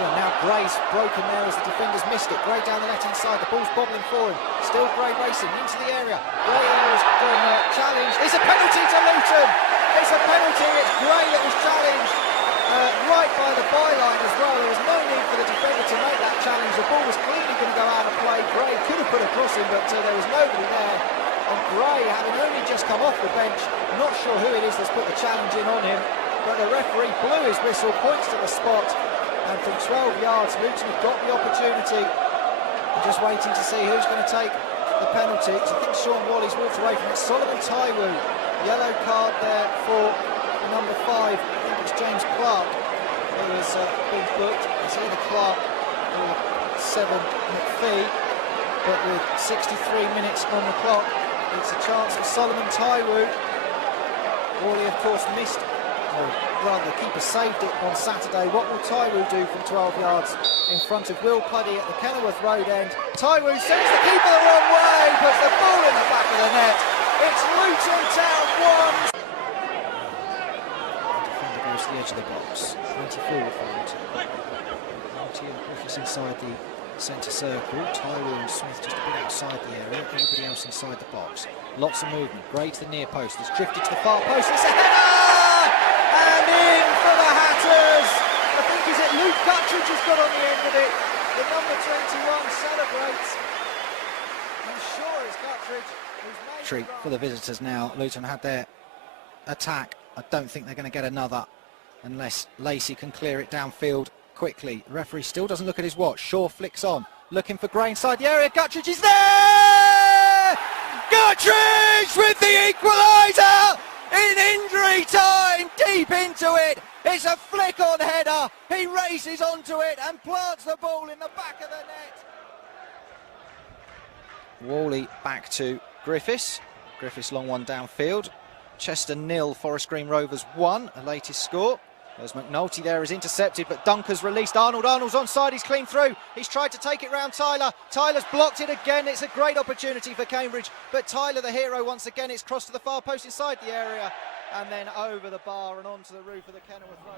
and now Gray's broken there as the defenders missed it. Gray down the net inside, the ball's bobbling for him. Still Gray racing into the area. Gray there is challenged. It's a penalty to Luton. It's a penalty. It's Gray that was challenged right by the byline as well. There was no need for the defender to make that challenge. The ball was clearly going to go out of play. Gray could have put a cross in, but there was nobody there. And Gray, having only just come off the bench, not sure who it is that's put the challenge in on him, but the referee blew his whistle, points to the spot, and from 12 yards, Luton have got the opportunity. I'm just waiting to see who's going to take the penalty. I think Sean Wally's walked away from it. Solomon Taiwo, yellow card there for number 5. I think it's James Clark who has been booked. It's either Clark or 7 McPhee, but with 63 minutes on the clock, it's a chance for Solomon Taiwo. Wally, of course, missed, or rather, the keeper saved it on Saturday. What will Taiwo do from 12 yards in front of Will Puddy at the Kenilworth Road end? Taiwo sends the keeper the wrong way, puts the ball in the back of the net. It's Luton Town 1. Defender goes to the edge of the box. 24 for Luton. Marty and Griffiths inside the centre circle. Taiwo and Smith just a bit outside the area. Everybody else inside the box. Lots of movement. Gray to the near post. It's drifted to the far post. It's a header! And in for the Hatters! I think is it Luke Guttridge has got on the end of it. The number 21 celebrates. I'm sure it's Guttridge who's made treat for the visitors now. Luton had their attack. I don't think they're going to get another unless Lacey can clear it downfield quickly. The referee still doesn't look at his watch. Shaw flicks on, looking for Gray inside the area. Guttridge is there! Guttridge with the equaliser in injury time, deep into it. It's a flick-on header. He races onto it and plants the ball in the back of the net. Wally back to Griffiths. Griffiths long one downfield. Chester 0, Forest Green Rovers 1, a latest score. There's McNulty there, is intercepted, but Dunker's released Arnold. Arnold's onside, he's clean through. He's tried to take it round Tyler. Tyler's blocked it again. It's a great opportunity for Cambridge, but Tyler, the hero, once again, it's crossed to the far post inside the area, and then over the bar and onto the roof of the Kenilworth Road.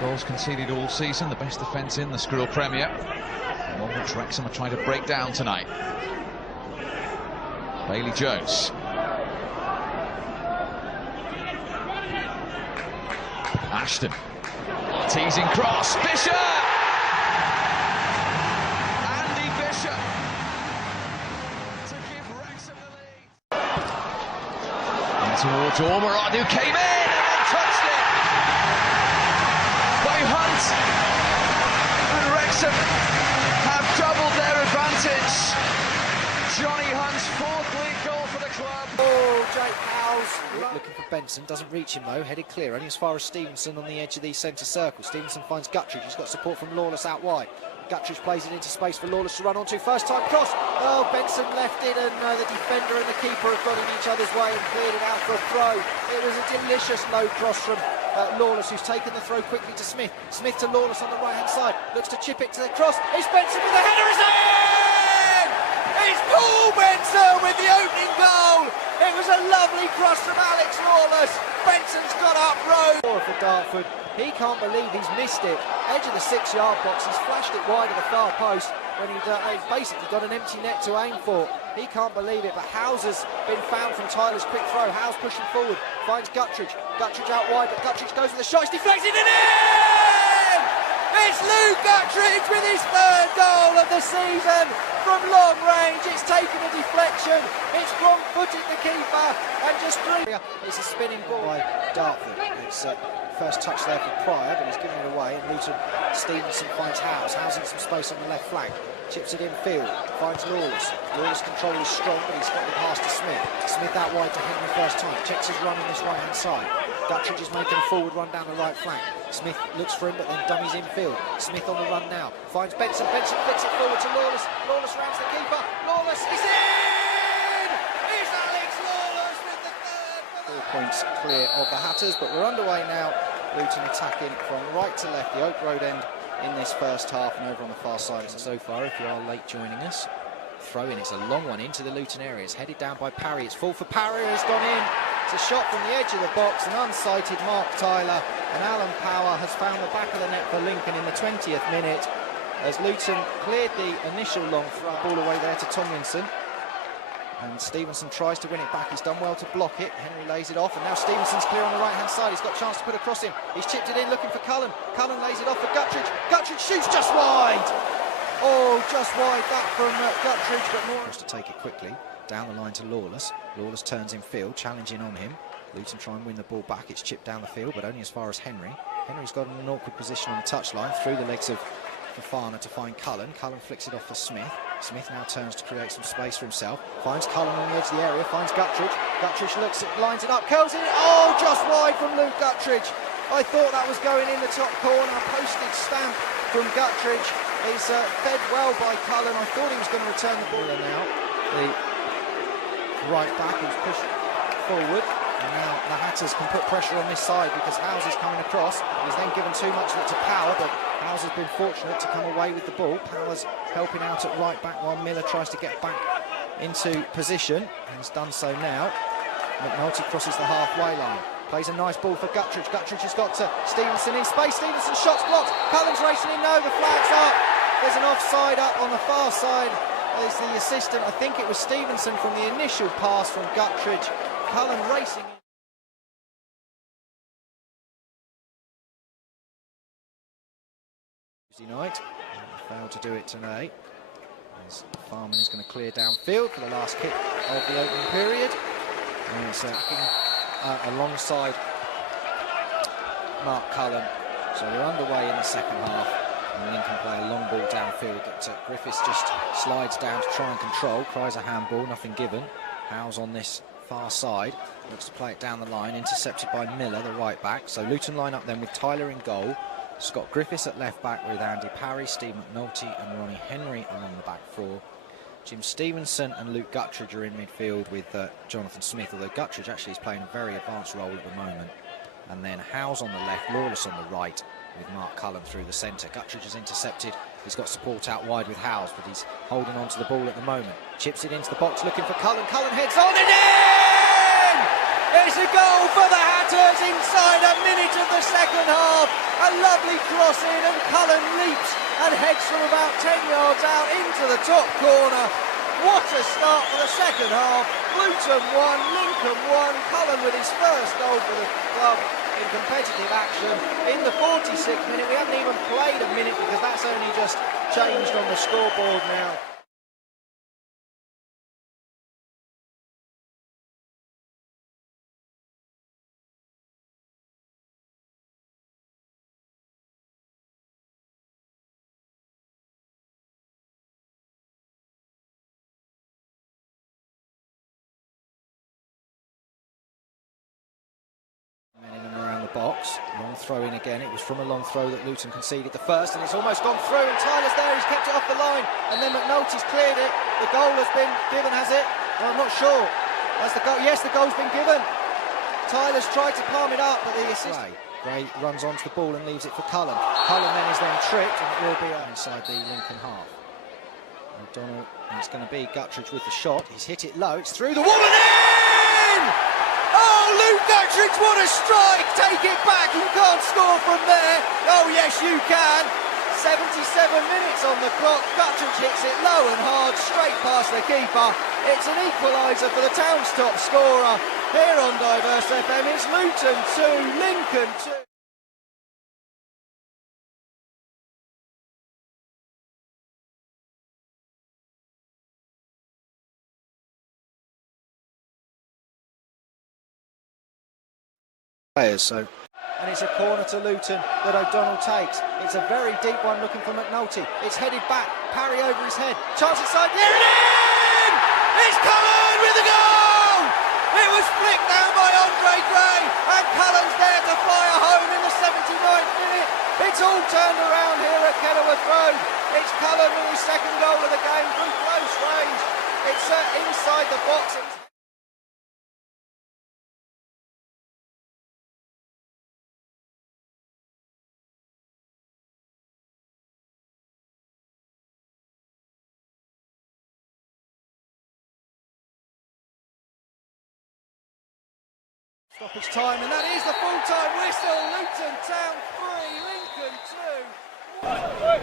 Goals conceded all season, the best defence in the Squirrel Premier. One which Wrexham are trying to break down tonight. Bailey Jones. Ashton. Teasing cross. Bishop! Andy Bishop to give Wrexham the lead. And towards Ormerod, who came in and then touched it. By Hunt, and Wrexham have doubled their advantage. Johnny Hunt's 4th league goal for the club. Oh, Jake Howes looking for Benson, doesn't reach him though, headed clear, only as far as Stevenson on the edge of the centre circle. Stevenson finds Guttridge, he's got support from Lawless out wide. Guttridge plays it into space for Lawless to run onto. First time cross. Oh, Benson left it, and the defender and the keeper have got in each other's way and cleared it out for a throw. It was a delicious low cross from Lawless, who's taken the throw quickly to Smith. Smith to Lawless on the right-hand side. Looks to chip it to the cross. It's Benson with the header. It's in! It's Paul Benson with the opening goal. It was a lovely cross from Alex Lawless. Benson's got up road. For Dartford. He can't believe he's missed it. Edge of the 6-yard box. He's flashed it wide of the far post when he's basically got an empty net to aim for. He can't believe it, but Howes has been found from Tyler's quick throw. Howes pushing forward, finds Guttridge. Guttridge out wide, but Guttridge goes with the shot. It's deflected and in! It's Luke Guttridge with his third goal of the season from long range. It's taken a deflection. It's wrong-footed the keeper and just through. It's a spinning ball by Dartford. It's first touch there for Pryor, but he's giving it away. And Luton Stevenson finds Howes. Howes in some space on the left flank. Chips it in field. Finds Lawless. Lawless' control is strong, but he's got the pass to Smith. Smith out wide to Henry first time. Checks his run on this right-hand side. Guttridge is making a forward run down the right flank. Smith looks for him, but then dummies in field. Smith on the run now. Finds Benson. Benson flicks it forward to Lawless. Lawless rounds the keeper. Lawless is in! It's Alex Lawless with the third. 4 points clear of the Hatters, but we're underway now. Luton attacking from right to left, the Oak Road end in this first half, and over on the far side. So far, if you are late joining us, throw in. It's a long one into the Luton area. It's headed down by Parry. It's full for Parry. It's gone in. It's a shot from the edge of the box. An unsighted Mark Tyler, and Alan Power has found the back of the net for Lincoln in the 20th minute as Luton cleared the initial long throw. Ball away there to Tomlinson. And Stevenson tries to win it back. He's done well to block it. Henry lays it off, and now Stevenson's clear on the right-hand side. He's got a chance to put a cross in. He's chipped it in, looking for Cullen. Cullen lays it off for Guttridge. Guttridge shoots just wide. Oh, just wide that from Guttridge, but more to take it quickly down the line to Lawless. Lawless turns in field, challenging on him. Luton try and win the ball back. It's chipped down the field, but only as far as Henry. Henry's got an awkward position on the touchline, through the legs of Fafana to find Cullen. Cullen flicks it off for Smith. Smith now turns to create some space for himself. Finds Cullen on the edge of the area. Finds Guttridge. Guttridge looks at, lines it up, curls it. Oh, just wide from Luke Guttridge. I thought that was going in the top corner. Postage stamp from Guttridge. He's fed well by Cullen. I thought he was going to return the ball there now. The right back is pushed forward. And now the Hatters can put pressure on this side because Howes is coming across. He's then given too much of it to Power, but Howes has been fortunate to come away with the ball. Power's helping out at right back while Miller tries to get back into position, and he's done so now. McNulty crosses the halfway line. Plays a nice ball for Guttridge. Guttridge has got to Stevenson in space. Stevenson shot's blocked. Cullen's racing in. No, the flag's up. There's an offside up on the far side. There's the assistant. I think it was Stevenson from the initial pass from Guttridge. Cullen racing. Tuesday night. Failed to do it tonight. As Farman is going to clear downfield for the last kick of the opening period. And it's alongside Mark Cullen. So we're underway in the second half. And Lincoln play a long ball downfield that Griffiths just slides down to try and control. Cries a handball, nothing given. Howes on this far side. Looks to play it down the line, intercepted by Miller, the right back. So Luton line up then with Tyler in goal. Scott Griffiths at left back with Andy Parry, Steve McNulty and Ronnie Henry along the back four. Jim Stevenson and Luke Guttridge are in midfield with Jonathan Smith, although Guttridge actually is playing a very advanced role at the moment. And then Howes on the left, Lawless on the right with Mark Cullen through the centre. Guttridge is intercepted. He's got support out wide with Howes, but he's holding on to the ball at the moment. Chips it into the box looking for Cullen. Cullen heads on and in! It's a goal for the Hatters inside a minute of the second half. A lovely cross in, and Cullen leaps and heads from about 10 yards out into the top corner. What a start for the second half. Luton 1, Lincoln 1. Cullen with his first goal for the club in competitive action in the 46th minute. We haven't even played a minute because that's only just changed on the scoreboard now. box. Long throw in again. It was from a long throw that Luton conceded the first, and it's almost gone through, and Tyler's there, he's kept it off the line, and then McNulty's cleared it. The goal has been given, has it? Well, I'm not sure. That's the goal. Yes, the goal's been given. Tyler's tried to palm it up, but the assist. Gray runs onto the ball and leaves it for Cullen. Cullen then is tripped, and it will be inside the Lincoln half. O'Donnell, and it's going to be Guttridge with the shot. He's hit it low, it's through the wall and in! Oh, Luke Guttridge, what a strike! Take it back, you can't score from there. Oh yes, you can. 77 minutes on the clock. Guttridge hits it low and hard, straight past the keeper. It's an equaliser for the town's top scorer. Here on Diverse FM, it's Luton 2, Lincoln 2. And it's a corner to Luton that O'Donnell takes. It's a very deep one looking for McNulty. It's headed back, parry over his head. Chance inside, there it is! It's Cullen with the goal! It was flicked down by Andre Gray, and Cullen's there to fire home in the 79th minute. It's all turned around here at Kenilworth Road. It's Cullen with his second goal of the game from close range. It's inside the box. Stoppage time, and that is the full-time whistle. Luton Town 3, Lincoln 2.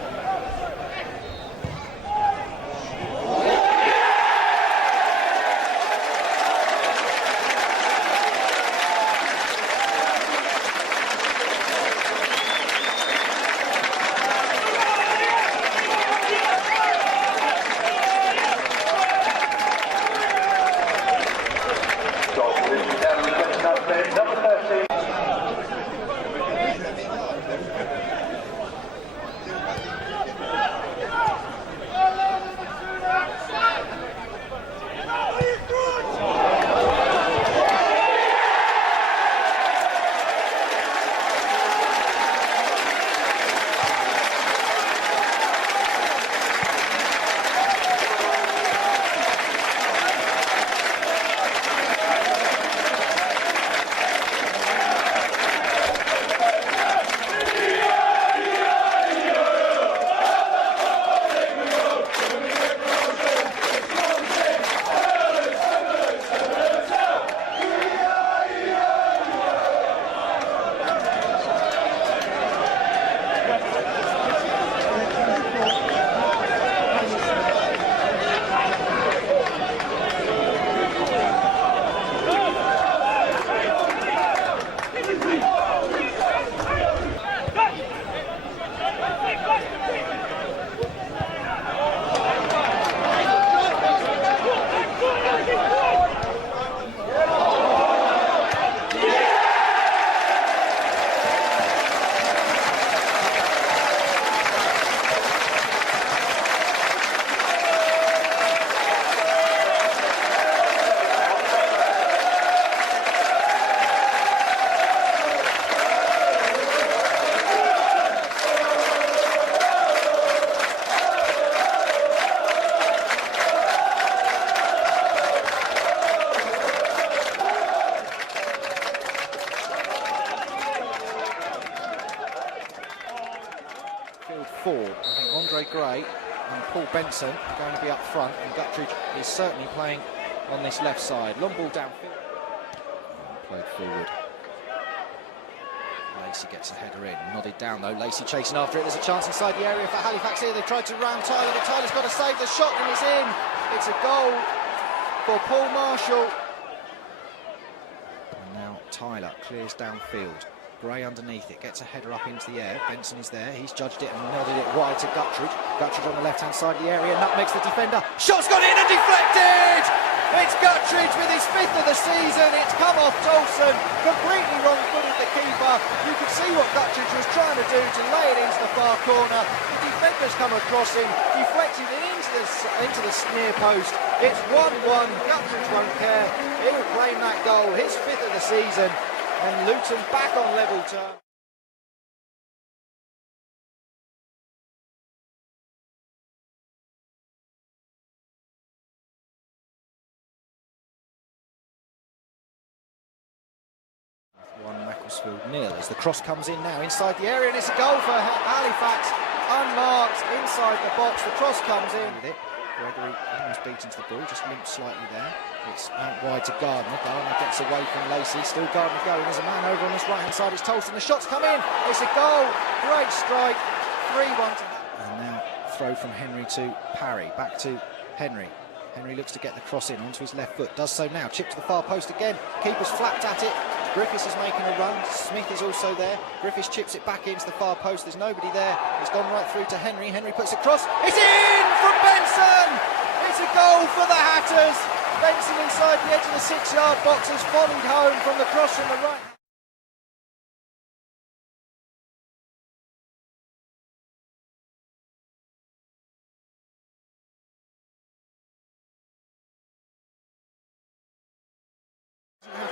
Forward. I think Andre Gray and Paul Benson are going to be up front, and Guttridge is certainly playing on this left side. Long ball downfield. Played forward. Lacey gets a header in. Nodded down though. Lacey chasing after it. There's a chance inside the area for Halifax here. They tried to round Tyler, but Tyler's got to save the shot, and it's in. It's a goal for Paul Marshall. And now Tyler clears downfield. Gray underneath it, gets a header up into the air. Benson is there, he's judged it and nodded it wide to Guttridge. Guttridge on the left-hand side of the area, nutmegs the defender. Shot's gone in and deflected! It's Guttridge with his 5th of the season. It's come off Tolson, completely wrong-footed the keeper. You could see what Guttridge was trying to do to lay it into the far corner. The defender's come across him, deflected it into the near post. It's 1-1, Guttridge won't care. He'll claim that goal, his 5th of the season. and Luton back on level terms. Macclesfield 0 as the cross comes in now inside the area, and it's a goal for Halifax, unmarked inside the box. The cross comes in with it. Gregory almost beat into the ball, just limped slightly there. It's out wide to Gardner. Gardner gets away from Lacey. Still Gardner going. There's a man over on this right hand side. It's Tolson. The shots come in. It's a goal. Great strike. 3-1 to and now throw from Henry to Parry. Back to Henry. Henry looks to get the cross in onto his left foot. Does so now. Chip to the far post again. Keeper's flapped at it. Griffiths is making a run. Smith is also there. Griffiths chips it back into the far post. There's nobody there. It's gone right through to Henry. Henry puts it across. It's in from Benson! It's a goal for the Hatters. Benson inside the edge of the 6-yard box has volleyed home from the cross from the right.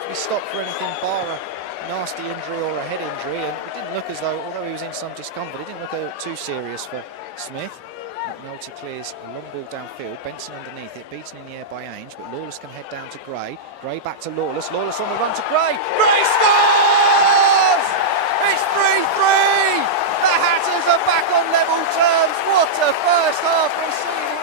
Be stopped for anything bar a nasty injury or a head injury, and it didn't look as though, although he was in some discomfort, it didn't look too serious for Smith. McNulty clears a long ball downfield, Benson underneath it, beaten in the air by Ainge, but Lawless can head down to Gray. Gray back to Lawless, Lawless on the run to Gray. Gray scores! It's 3-3! The Hatters are back on level terms. What a first half we've seen here.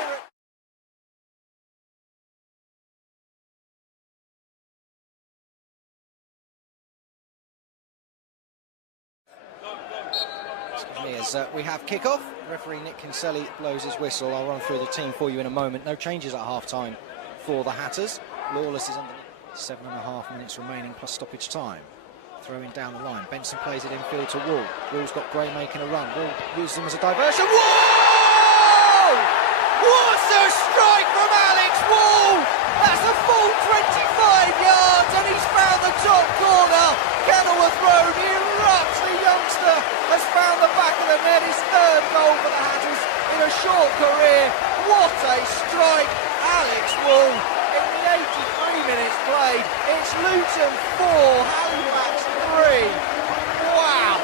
As we have kick-off, referee Nick Kinsella blows his whistle. I'll run through the team for you in a moment. No changes at half-time for the Hatters. Lawless is underneath. 7.5 minutes remaining plus stoppage time. Throwing down the line. Benson plays it infield to Wall. Wall's got Gray making a run. Wall uses him as a diversion. Wall! What a strike from Alex Wall! That's a full 25 yards, and he's found the top corner. Kenilworth Road erupts. The youngster has found the back of the net. His third goal for the Hatters in a short career. What a strike, Alex Wall. In the 83 minutes played, it's Luton 4, Halifax 3. Wow!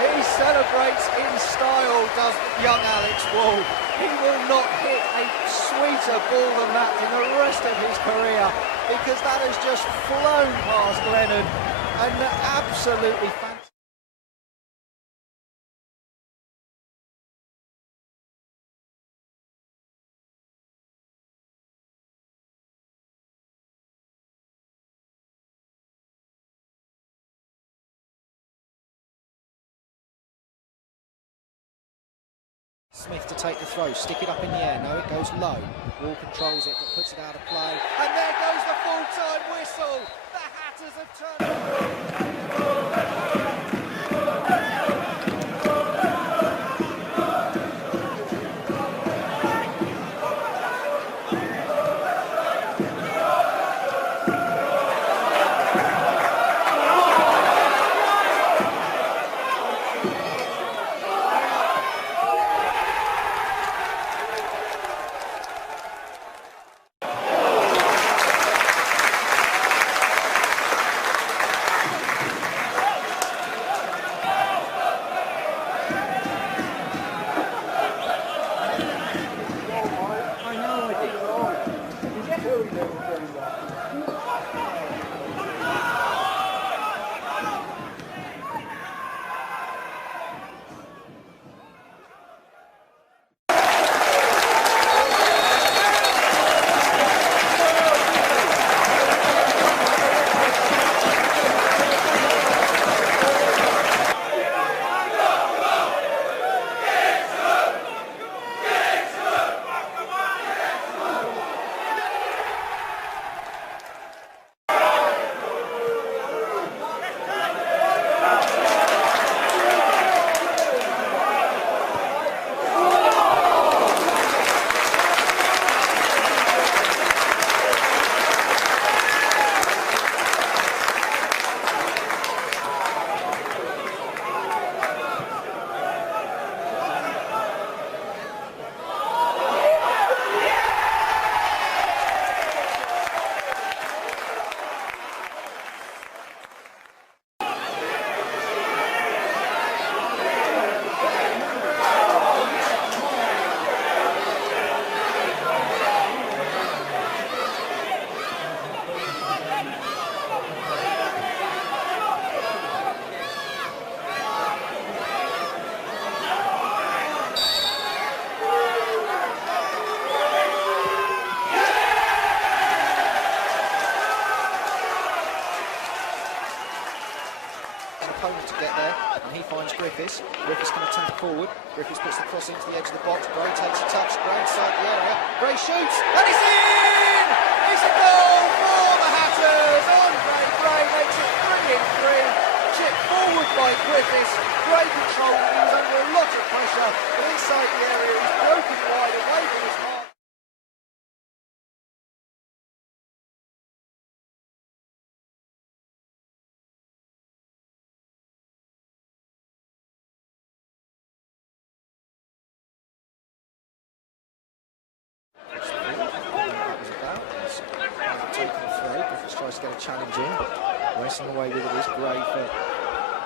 He celebrates in style, does young Alex Wall. He will not hit a sweeter ball than that in the rest of his career, because that has just flown past Leonard, and absolutely fantastic. Smith to take the throw, stick it up in the air. No, it goes low. Wall controls it, but puts it out of play. And there goes the full-time whistle. The Hatters have turned. forward. Griffiths puts the cross into the edge of the box. Gray takes a touch. Gray inside the area. Gray shoots, and it's in! It's a goal for the Hatters! Andre Gray makes it 3-3. Chip forward by Griffiths. Gray control. He was under a lot of pressure. But inside the area, he's broken wide away from his mark. Taking the throw, Griffiths tries to get a challenge in. Racing away with it is Gray for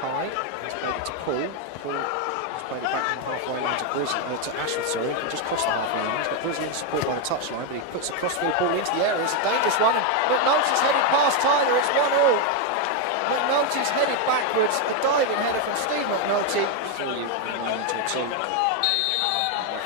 Hyde. He's played it to Paul. Paul has played it back from the halfway line to Ashford, sorry. He just crossed the halfway line. He's got Brazilian support by the touchline, but he puts a crossfield ball into the area. It's a dangerous one, and McNulty's headed past Tyler. It's 1-all. McNulty's headed backwards. A diving header from Steve McNulty. For you in a moment or two.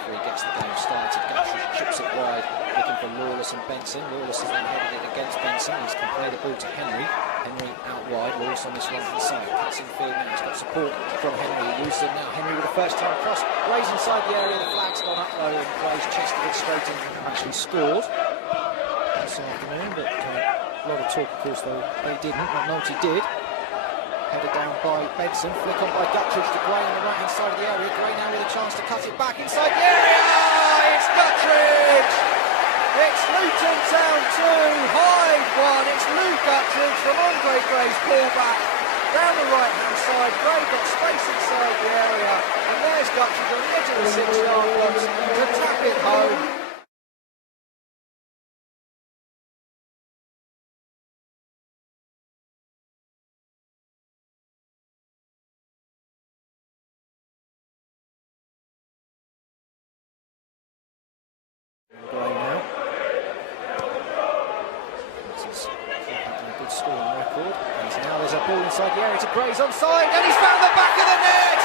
He gets the game started. Guthrie chips it wide, looking for Lawless and Benson. Lawless has then headed it against Benson. He's can play the ball to Henry. Henry out wide. Lawless on this right-hand side. Cuts in field now. He's got support from Henry. He uses it now. Henry with a first-time cross. Gray's inside the area. The flag's gone up though, and Gray's chested it straight in. Actually scored this afternoon, but a lot of talk, of course, though they didn't. McNulty did. Headed down by Benson, flick on by Guttridge to Gray on the right-hand side of the area. Gray now with a chance to cut it back inside the area. It's Guttridge! It's Luton Town 2, Hyde 1. It's Luke Guttridge from Andre Gray's pullback. Down the right-hand side, Gray got space inside the area. And there's Guttridge on the edge of the 6-yard box to tap it home. Gray now. This is a good scoring record. There's a ball inside the area to Gray's onside, and he's found the back of the net!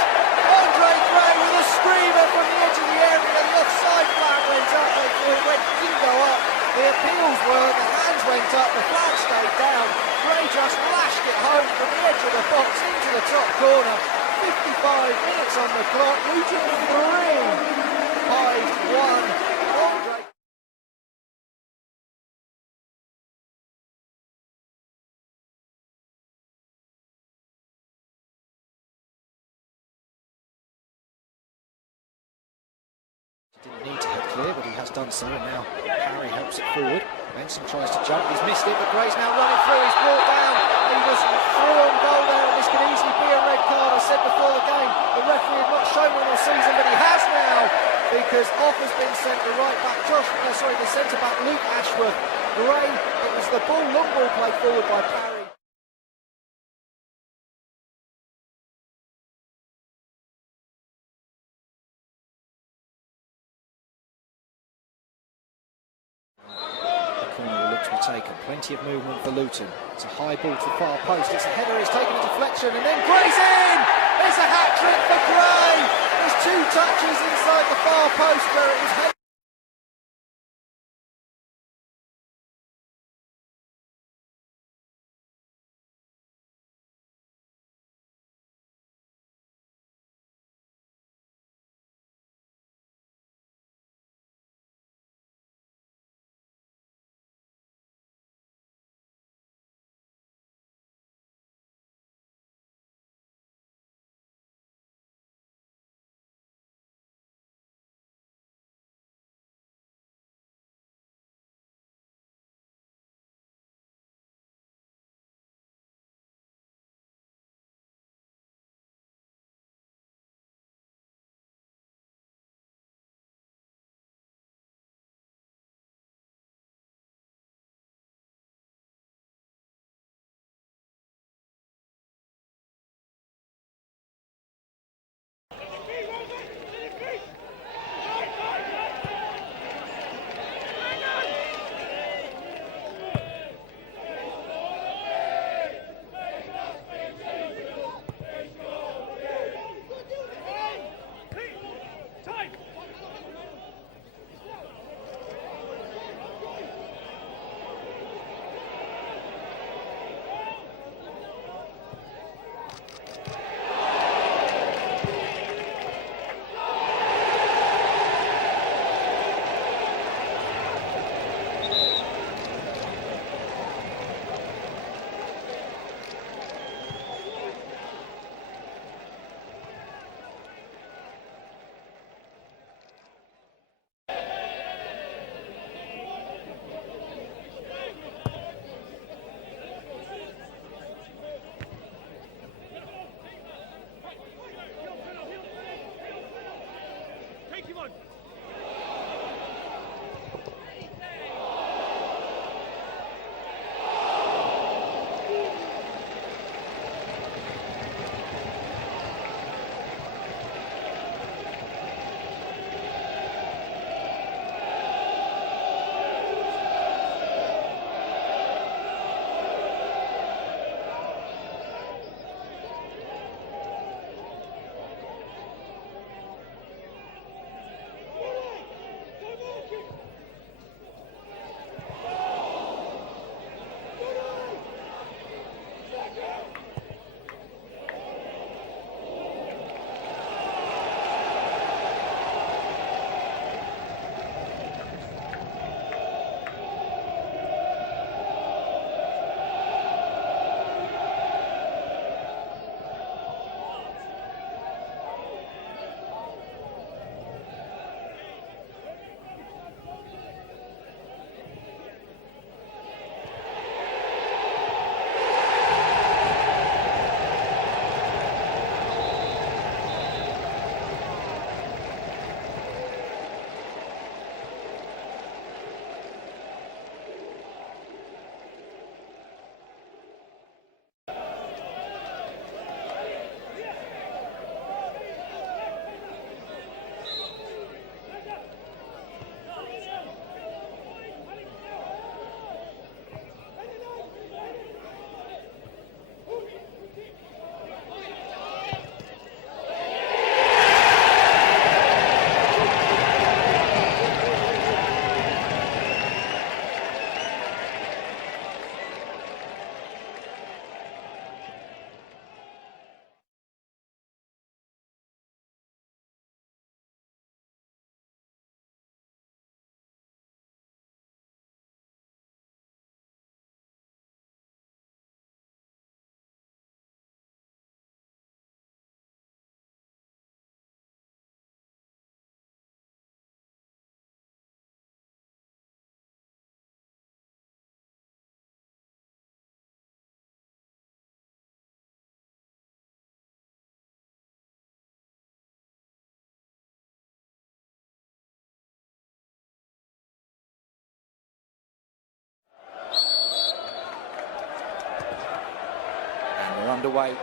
Andre Gray with a screamer from the edge of the area. The offside flag went up. They thought it didn't go up. The appeals were, the hands went up, the flag stayed down. Gray just lashed it home from the edge of the box into the top corner. 55 minutes on the clock. Luton 3, Hyde 1. Andre didn't need to head clear, but he has done so, and now Harry helps it forward. Benson tries to jump, he's missed it, but Gray's now running through, he's brought down. He was through on goal there, and this could easily be a red card. I said before the game, the referee had not shown one all season, but he has now, because off has been sent the right back, the centre back Luke Ashworth. Gray, it was the long ball played forward by Parry. Corner will look to be taken. Plenty of movement for Luton. It's a high ball to the far post. It's a header. It's taken a deflection, and then Gray's in. It's a hat trick for Gray. There's 2 touches inside the far post where it was headed. underway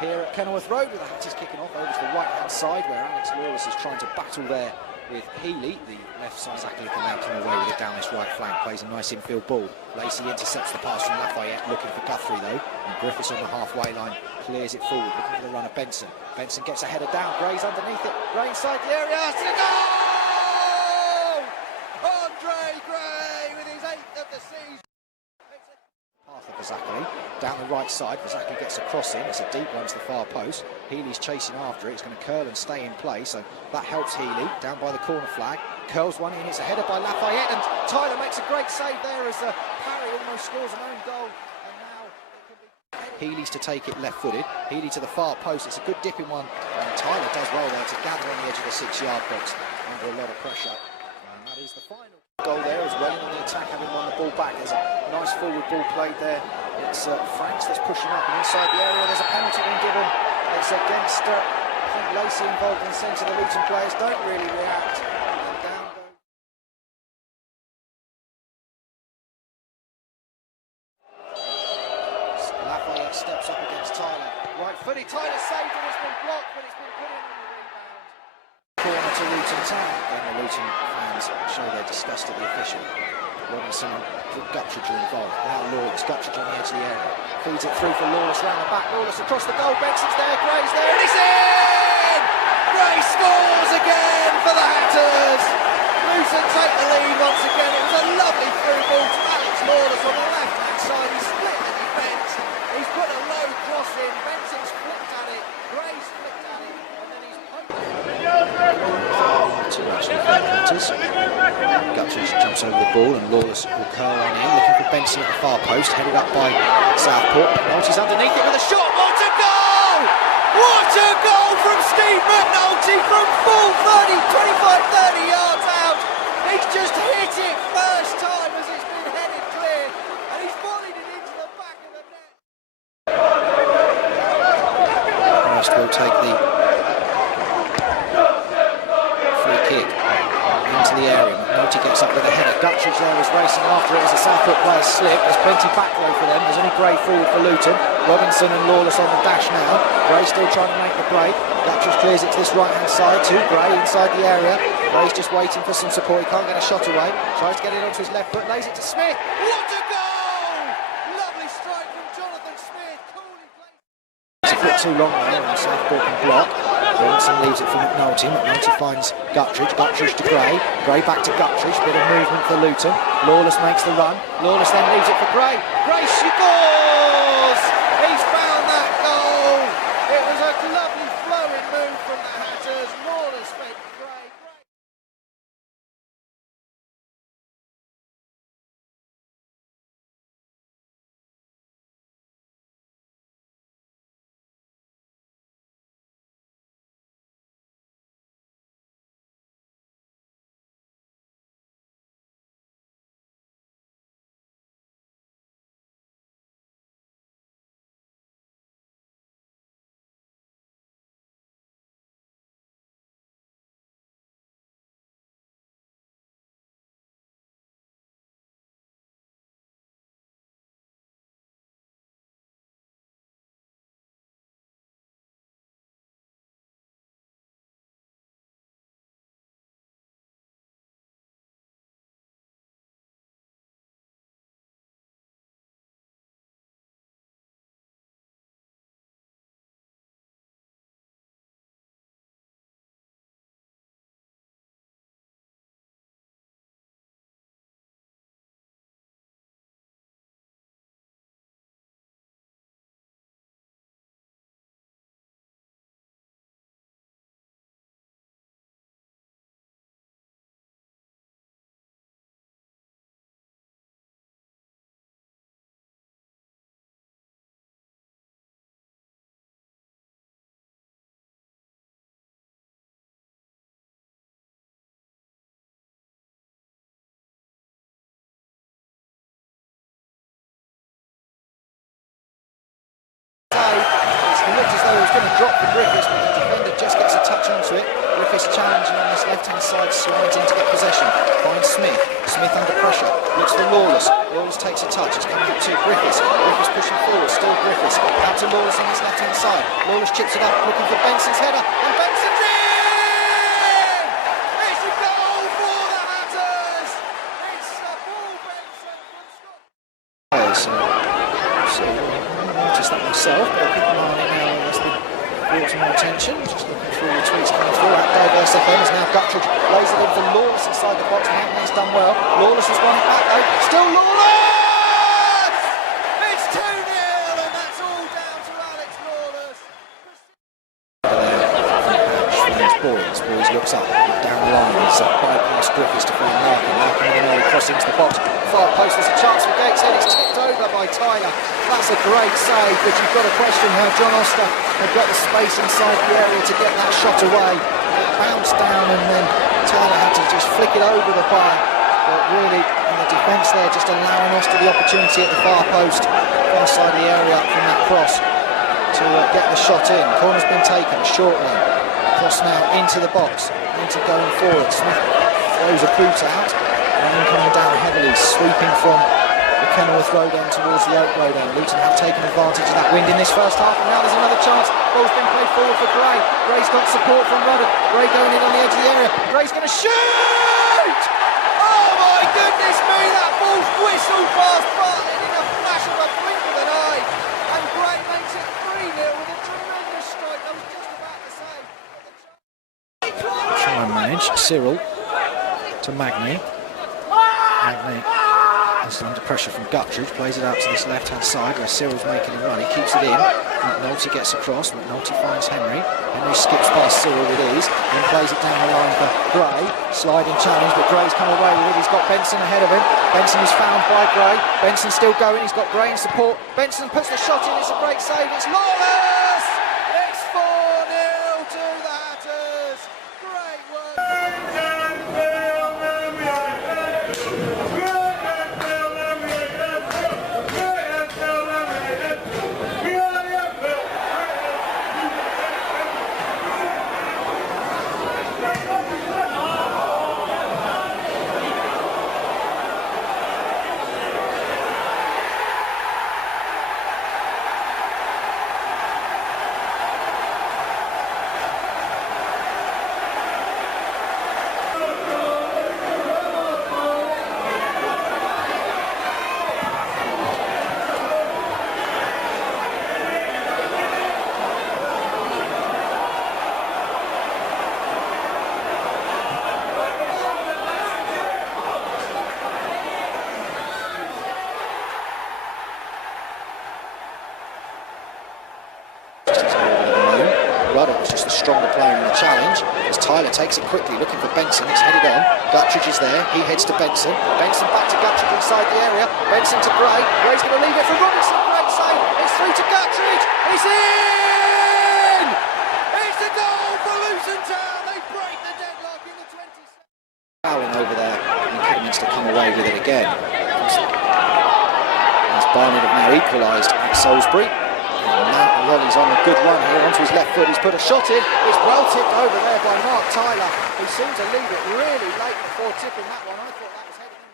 here at Kenilworth Road, with the Hatters kicking off over to the right-hand side, where Alex Lawless is trying to battle there with Healy, the left side. Exactly, can now come away with it down this right flank, plays a nice infield ball. Lacey intercepts the pass from Lafayette, looking for Guthrie though, and Griffiths on the halfway line clears it forward, looking for the runner Benson. Benson gets a header down, Gray's underneath it, Gray inside the area, to the goal! Andre Gray with his 8th of the season. Path of Vazakli, down the right side, Vazakli gets a cross in, it's a deep one to the far post. Healy's chasing after it, it's going to curl and stay in play, so that helps Healy, down by the corner flag. Curls one in, it's a header by Lafayette, and Tyler makes a great save there as Parry almost scores an own goal. And now it can be Healy's to take it left-footed, Healy to the far post, it's a good dipping one, and Tyler does well there to gather on the edge of the 6-yard box under a lot of pressure. And that is the final goal there as well on the attack, having won the ball back. There's a nice forward ball played there. It's Franks that's pushing up, and inside the area there's a penalty being given. It's against I think Lacey involved in the centre. The Luton players don't really react, and down goes Lafayette. Steps up against Tyler, right footed, Tyler saved it, it's been blocked, but it's been put in on the rebound. Corner to Luton Town. Then the Luton fans show their disgust at the official. Robinson and Guttridge are involved. Now Lawless, Guttridge on the edge of the area. Feeds it through for Lawless round the back. Lawless across the goal. Benson's there, Gray's there, and it's in! Gray scores again for the Hatters! Luton take the lead once again. It was a lovely through ball to Alex Lawless on the left-hand side. He split the defence. He's put a low cross in. Benson's flicked at it. Gray's flicked at it. And then he's Guttridge jumps over the ball, and Lawless will curl on in, looking for Benson at the far post, headed up by Southport. McNulty's underneath it with a shot. What a goal! What a goal from Steve McNulty from full 25-30 yards out. He's just hit it first time as it's been headed clear, and he's volleyed it into the back of the net. First will take the free kick into the area. McNulty gets up with a header. Guttridge there is racing after it as the Southport players slip. There's plenty back row for them. There's only Gray forward for Luton. Robinson and Lawless on the dash now. Gray still trying to make the break. Guttridge clears it to this right-hand side to Gray inside the area. Gray's just waiting for some support. He can't get a shot away. Tries to get it onto his left foot. Lays it to Smith. What a goal! Lovely strike from Jonathan Smith. Coolly played. It's a bit too long there, and Southport can block. Robinson leaves it for McNulty. McNulty finds Guttridge. Guttridge to Gray. Gray back to Guttridge. Bit of movement for Luton. Lawless makes the run. Lawless then leaves it for Gray. Gray scores! He's found that goal! It was a lovely flowing move from the Hatters. Lawless fed Gray. It looked as though he was going to drop for Griffiths, but the defender just gets a touch onto it. Griffiths challenging on this left-hand side, slides in to get possession. Finds Smith. Smith under pressure. Looks for Lawless. Lawless Lawless takes a touch, it's coming up to Griffiths. Griffiths pushing forward, still Griffiths. Out to Lawless on his left hand side. Lawless chips it up, looking for Benson's header, and Benson's in! It's a goal for the Hatters! It's Paul Benson from Scotland. So, I noticed that myself, but keep an eye on it now as the brought to my attention. Just looking through the tweets coming through. At Diverse FM is now Guttridge. Lays it in for Lawless inside the box. Magna's done well. Lawless has won it back though. Still Lawless! It's 2-0 and that's all down to Alex Lawless. Boys looks up, down the line. He's bypassed Griffiths to find Larkin. Larkin with an early cross into the box. Far post, there's a chance for Gateshead. It's tipped over by Tyler. That's a great save, but you've got to question how John Oster had got the space inside the area to get that shot away. It bounced down and then Tyler had to just flick it over the bar. But really, in the defence there, just allowing Oster the opportunity at the far post, far side of the area from that cross to get the shot in. Corner's been taken, short one. Cross now into the box, into going forward. Smith throws a boot out, and then coming down heavily, sweeping from the Kenilworth Road end towards the Oak Road end. Luton have taken advantage of that wind in this first half, and now there's another chance. Ball's been played forward for Gray. Gray's got support from Ruddock. Gray going in on the edge of the area. Gray's going to shoot! Oh my goodness me, that ball's whistled past Bartlett in a flash of a blink of an eye, and Gray makes it 3-0 with a tremendous strike. I was just about to say. Try and manage. Cyril to Magny. Magny is under pressure from Guttridge, plays it out to this left hand side where Cyril's making a run. He keeps it in. McNulty gets across. McNulty finds Henry. Henry skips past Cyril with ease, then plays it down the line for Gray. Sliding challenge, but Gray's come away with it. He's got Benson ahead of him. Benson is found by Gray. Benson still going. He's got Gray in support. Benson puts the shot in. It's a great save. It's Lawless! It's 4-0 to the Hatters. Great work. Ruddock was just the stronger player in the challenge as Tyler takes it quickly, looking for Benson. It's headed on. Guttridge is there. He heads to Benson. Benson back to Guttridge inside the area. Benson to Gray. Gray's going to leave it for Robinson. Great save. It's through to Guttridge. He's in! It's a goal for Luton Town. They break the deadlock in the 27th. Fouling over there. Impediments to come away with it again. As Barnard have now equalised at Salisbury. And now Rolly's on a good run here onto his left foot. He's put a shot in. It's well tipped over there by Mark Tyler, who seemed to leave it really late before tipping that one. I thought that was headed in.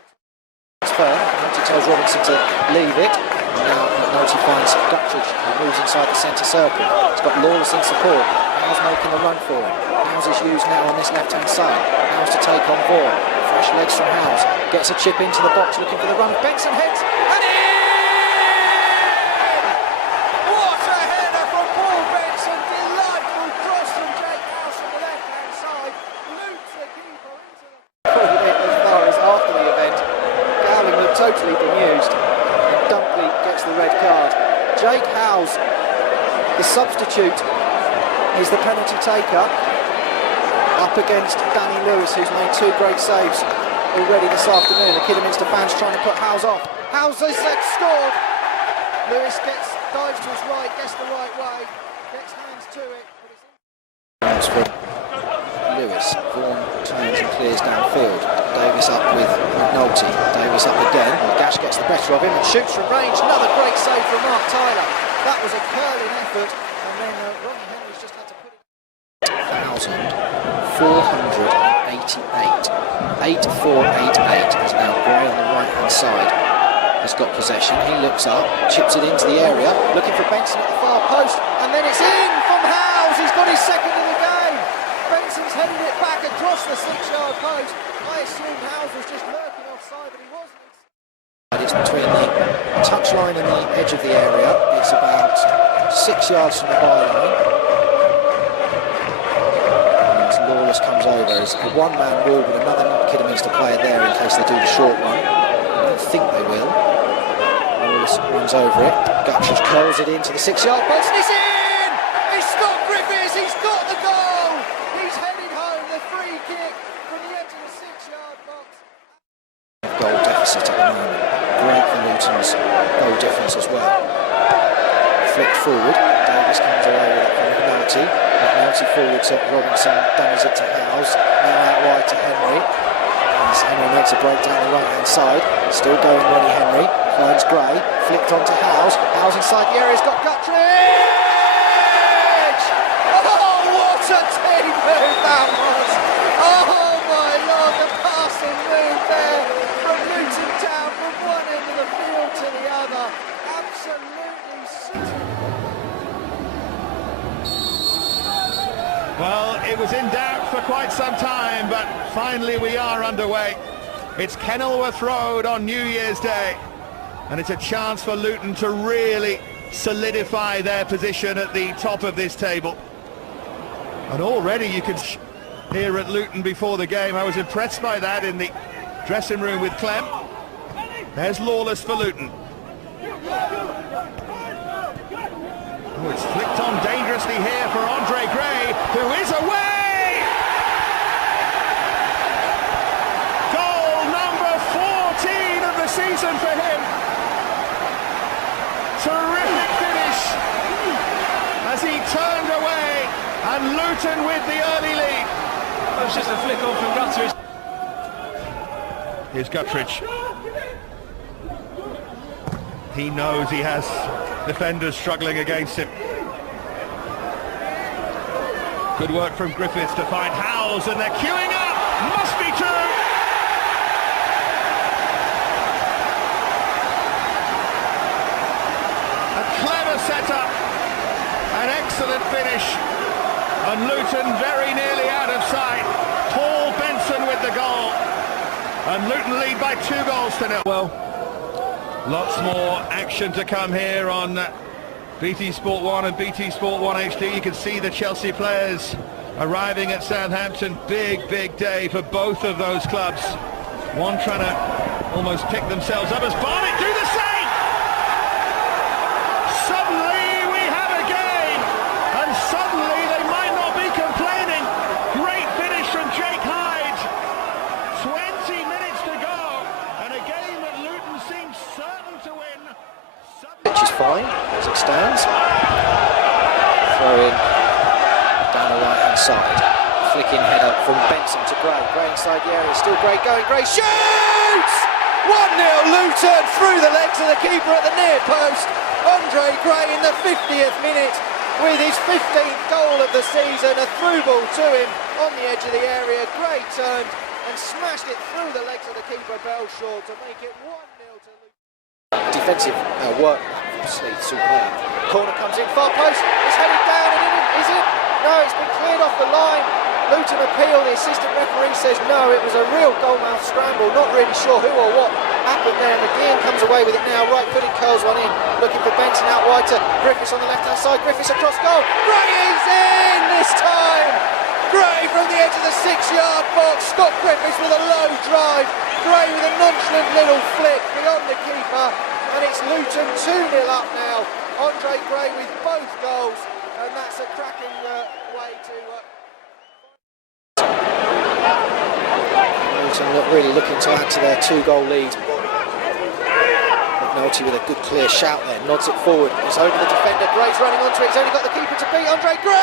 It's firm. McNulty tells Robinson to leave it. And now McNulty finds Guttridge, who moves inside the centre circle. He's got Lawless in support. How's making a run for him. Howes is used now on this left-hand side. Howes to take on Vaughan. Fresh legs from Howes. Gets a chip into the box looking for the run. Benson heads and in! Totally bemused, and Dunkley gets the red card. Jake Howes, the substitute, is the penalty taker up against Danny Lewis, who's made 2 great saves already this afternoon. The Kidderminster fans trying to put Howes off. Howes has scored. Lewis dives to his right, gets the right way, gets hands to it. But it's from Lewis. Vaughan turns and clears downfield. Davis up with McNulty. Davis up again. Gash gets the better of him and shoots from range. Another great save from Mark Tyler. That was a curling effort, and then Ronnie Henry's just had to put it. 1,488. 8,488 is now Gray on the right hand side. has got possession. He looks up, chips it into the area, looking for Benson at the far post, and then it's in from Howes. He's got his second in the game. Benson's headed it back across the 6-yard post. I assumed Howes was just lurking offside, but he wasn't. It's between the touchline and the edge of the area. It's about 6 yards from the byline. Lawless comes over. It's a one-man wall with another Kidderminster player there in case they do the short one. I don't think they will. Lawless runs over it. Guttridge curls it into the 6-yard box and it's in! It's Scott Griffiths! He's got the goal! He's headed home the free kick from the edge of the 6-yard box. Goal deficit at the moment. Great for Luton's goal difference as well. Flicked forward. Davis comes away with it from McNulty. McNulty forward to Robinson, dummies it to Howes, now out wide to Henry. As Henry makes a break down the right hand side, still going Ronnie Henry, finds Gray, flicked onto Howes, Howes inside the area, he's got Guttridge! Oh, what a team move that was! Oh my lord, the passing move there from Luton Town, from one end of the field to the other, absolutely suited. Well, it was in doubt for quite some time, but finally we are underway. It's Kenilworth Road on New Year's Day, and it's a chance for Luton to really solidify their position at the top of this table. And already you could hear at Luton before the game. I was impressed by that in the dressing room with Clem. There's Lawless for Luton. Oh, it's flicked on dangerously here for Andre Gray, who is away! Goal number 14 of the season for him. Terrific finish as he turned away, and Luton with the early lead. That was just a flick on from Guttridge. Here's Guttridge. He knows he has defenders struggling against him. Good work from Griffiths to find Howes, and they're queuing up. Must be true. A clever setup, an excellent finish, and Luton very nearly out of sight. Paul Benson with the goal, and Luton lead by 2-0. Well, lots more action to come here on BT Sport 1 and BT Sport 1 HD. You can see the Chelsea players arriving at Southampton. Big day for both of those clubs. One trying to almost pick themselves up as Barnett do the same. Suddenly we have a game, and suddenly they might not be complaining. Great finish from Jake Hyde. 20 minutes to go, and a game that Luton seems certain to win. Pitch is fine as it stands. Throw in down the right hand side. Flicking header from Benson to Gray. Gray inside the area, still Gray going. Gray shoots! 1-0 Luton through the legs of the keeper at the near post. Andre Gray in the 50th minute with his 15th goal of the season. A through ball to him on the edge of the area. Gray turned and smashed it through the legs of the keeper Belshaw to make it 1-0 to Luton. Defensive work from Sleeth, superb. Corner comes in, far post, it's headed down and in, is it? No, it's been cleared off the line. Luton appeal, the assistant referee says no, it was a real goalmouth scramble, not really sure who or what happened there. McGeehan comes away with it now, right-footed curls one in, looking for Benson out wide to Griffiths on the left-hand side, Griffiths across goal, Gray is in this time! Gray from the edge of the 6-yard box, Scott Griffiths with a low drive, Gray with a nonchalant little flick beyond the keeper, and it's Luton 2-0 up now. Andre Gray with both goals, and that's a cracking way to... Luton really looking to add to their 2-goal lead. McNulty with a good clear shout there, nods it forward, it's over the defender, Gray's running onto it, he's only got the keeper to beat, Andre Gray!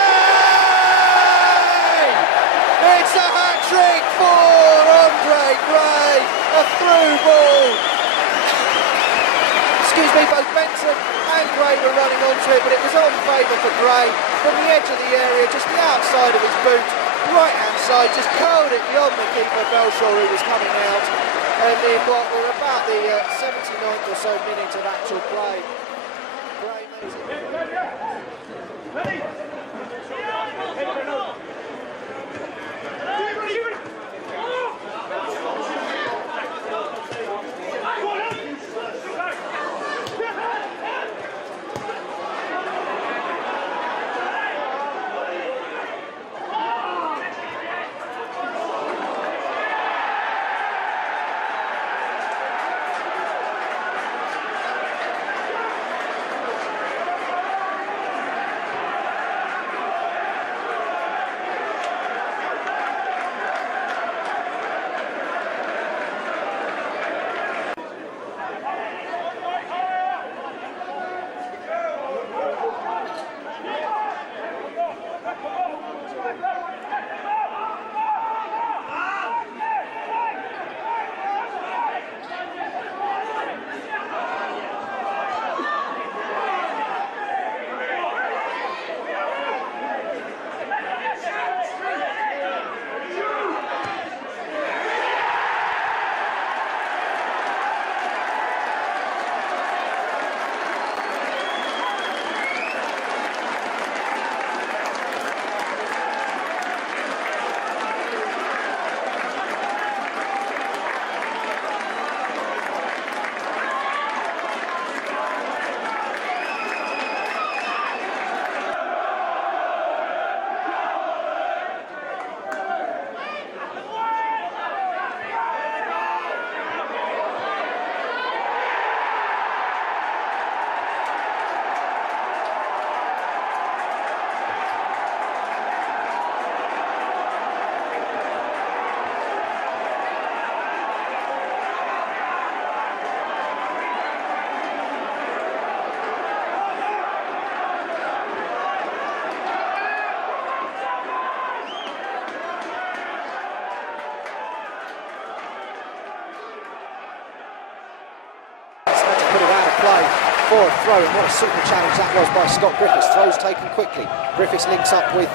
It's a hat-trick for Andre Gray, a through ball. Excuse me, both Benson and Gray were running onto it, but it was on favour for Gray from the edge of the area, just the outside of his boot, right hand side, just curled it beyond the keeper Belshaw, who was coming out. And in what we're about the 79th or so minute of actual play. Gray makes it. Put it out of play for a throw, and what a super challenge that was by Scott Griffiths. Throws taken quickly. Griffiths links up with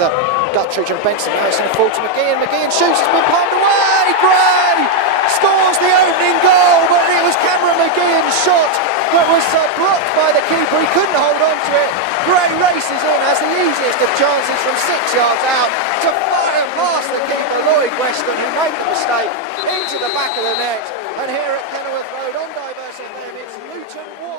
Guttridge and Benson. Now it's in the fall to McGeehan. McGeehan shoots, it's been palmed away. Gray scores the opening goal, but it was Cameron McGeehan's shot that was blocked by the keeper. He couldn't hold on to it. Gray races in, has the easiest of chances from 6 yards out to fire past the keeper, Lloyd Weston, who made the mistake, into the back of the net. And here at Kenilworth Road on Diverse FM, it's Luton 1.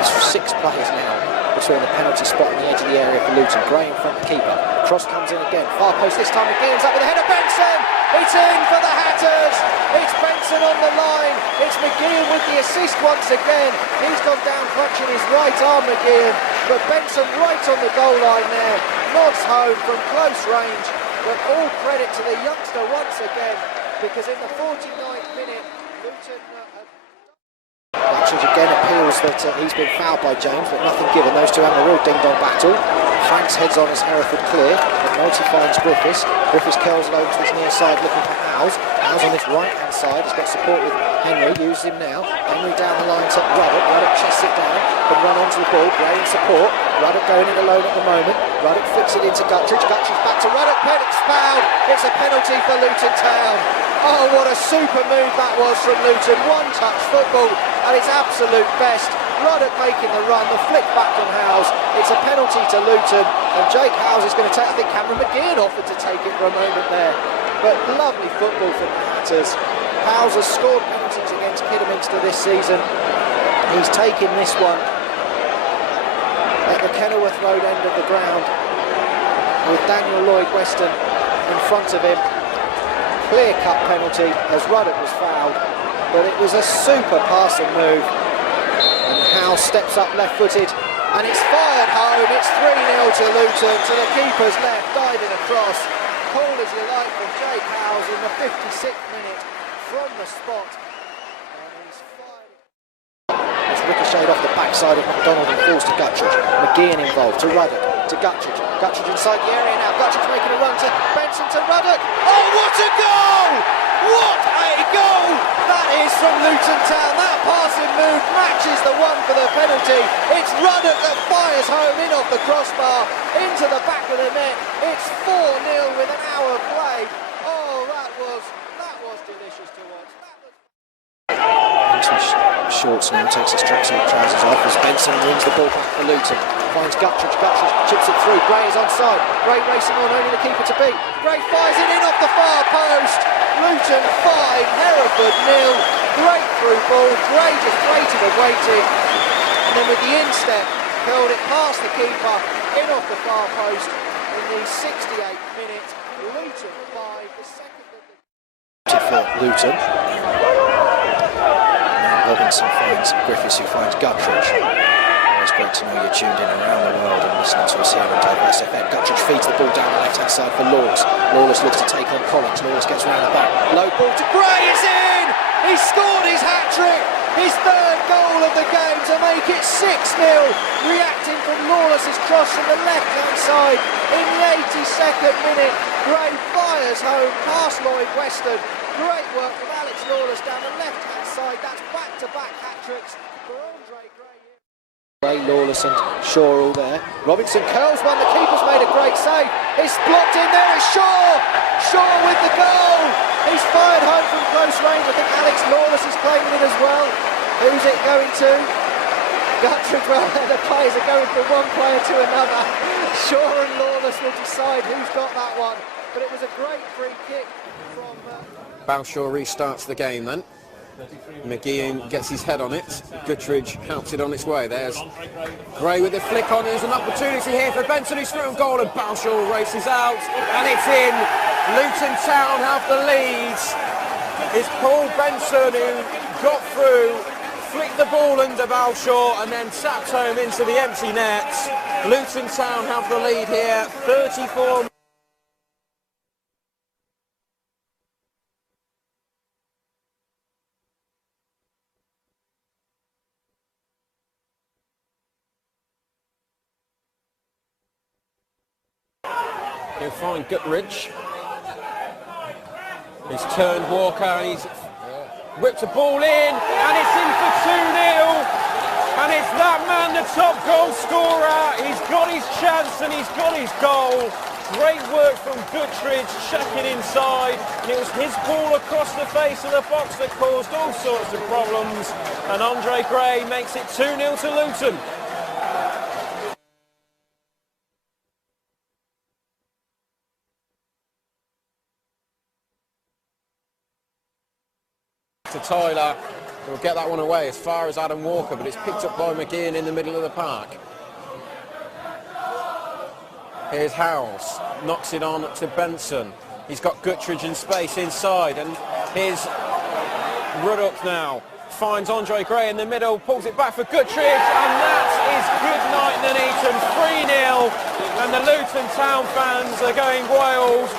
It's 6 players now between the penalty spot and the edge of the area for Luton. Gray in front of the keeper. Cross comes in again. Far post this time. McGeehan's up with the header. Benson! It's in for the Hatters! It's Benson on the line. It's McGeehan with the assist once again. He's gone down clutching his right arm, McGeehan. But Benson right on the goal line there. Nods home from close range. But all credit to the youngster once again, because in the 49th minute, Luton Guttridge again appeals that he's been fouled by James, but nothing given. Those two having a real ding-dong battle. Franks heads on as Hereford clear. McNulty finds Griffiths. Griffiths curls low to his near side looking for Howes. Howes on his right-hand side. He's got support with Henry. Uses him now. Henry down the line to Ruddock. Ruddock chests it down. Can run onto the ball. Gray in support. Ruddock going it alone at the moment. Ruddock flicks it into Guttridge. Guttridge back to Ruddock. Penalty foul. It's a penalty for Luton Town. Oh, what a super move that was from Luton. One-touch football at its absolute best. Ruddock making the run, the flick back from Howes. It's a penalty to Luton, and Jake Howes is going to take, I think Cameron McGeehan offered to take it for a moment there. But lovely football from the Hatters. Howes has scored penalties against Kidderminster this season. He's taken this one at the Kenilworth Road end of the ground with Daniel Lloyd Weston in front of him. Clear-cut penalty as Ruddock was fouled, but it was a super passing move. And Howes steps up left-footed, and it's fired home. It's 3-0 to Luton, to the keeper's left, diving across. Call as you like from Jake Howes in the 56th minute from the spot. And he's fired. It's ricocheted off the backside of McDonald and falls to Guttridge. McGeehan involved to Ruddock, to Guttridge. Guttridge inside the area now. Guttridge making a run to Benson, to Ruddock. Oh, what a goal! What a goal! That is from Luton Town. That passing move matches the one for the penalty. It's Ruddock that fires home in off the crossbar into the back of the net. It's 4-0 with an hour played. Oh, that was delicious to watch. into his shorts now, takes his tracksuit trousers off as Benson wins the ball back for Luton. Finds Guttridge, Guttridge chips it through, Gray is onside, Gray racing on, only the keeper to beat. Gray fires it in off the far post. Luton 5, Hereford 0. Great through ball, Gray just waited and waited, and then with the instep, curled it past the keeper, in off the far post in the 68th minute. Luton 5, the second of the... for Luton. Now Robinson finds Griffiths, who finds Guttridge. Always great to know you're tuned in around the world and listening to us here on Diverse FM. Guttridge feeds the ball down the left-hand side for Lawless. Lawless looks to take on Collins. Lawless gets round the back. Low ball to Gray, it's in! He scored his hat-trick! His third goal of the game to make it 6-0. Reacting from Lawless's cross from the left-hand side in the 82nd minute. Gray fires home past Lloyd Weston. Great work from Alex Lawless down the left-hand side. That's back-to-back hat-tricks for Andre Gray. Gray, Lawless and Shaw all there. Robinson curls one. The keeper's made a great save. It's blocked in there. It's Shaw. Shaw with the goal. He's fired home from close range. I think Alex Lawless is claiming it as well. Who's it going to? Guttridge. Well, the players are going from one player to another. Shaw and Lawless will decide who's got that one. But it was a great free kick from... Balshaw restarts the game then. McGeehan gets his head on it. Guttridge helps it on its way. There's Gray with the flick on. There's an opportunity here for Benson, who's through on goal, and Balshaw races out, and it's in. Luton Town have the lead. It's Paul Benson who got through, flicked the ball under Balshaw, and then tapped home into the empty net. Luton Town have the lead here, 34. He'll find Guttridge. He's turned Walker, he's whipped a ball in, and it's in for 2-0. And it's that man, the top goal scorer. He's got his chance and he's got his goal. Great work from Guttridge, checking inside. It was his ball across the face of the box that caused all sorts of problems. And Andre Gray makes it 2-0 to Luton. To Tyler, who will get that one away as far as Adam Walker, but it's picked up by McGeehan in the middle of the park. Here's Howells, knocks it on to Benson. He's got Guttridge in space inside, and here's Ruddock now. Finds Andre Gray in the middle, pulls it back for Guttridge, and that is good night Nuneaton, 3-0, and the Luton Town fans are going wild.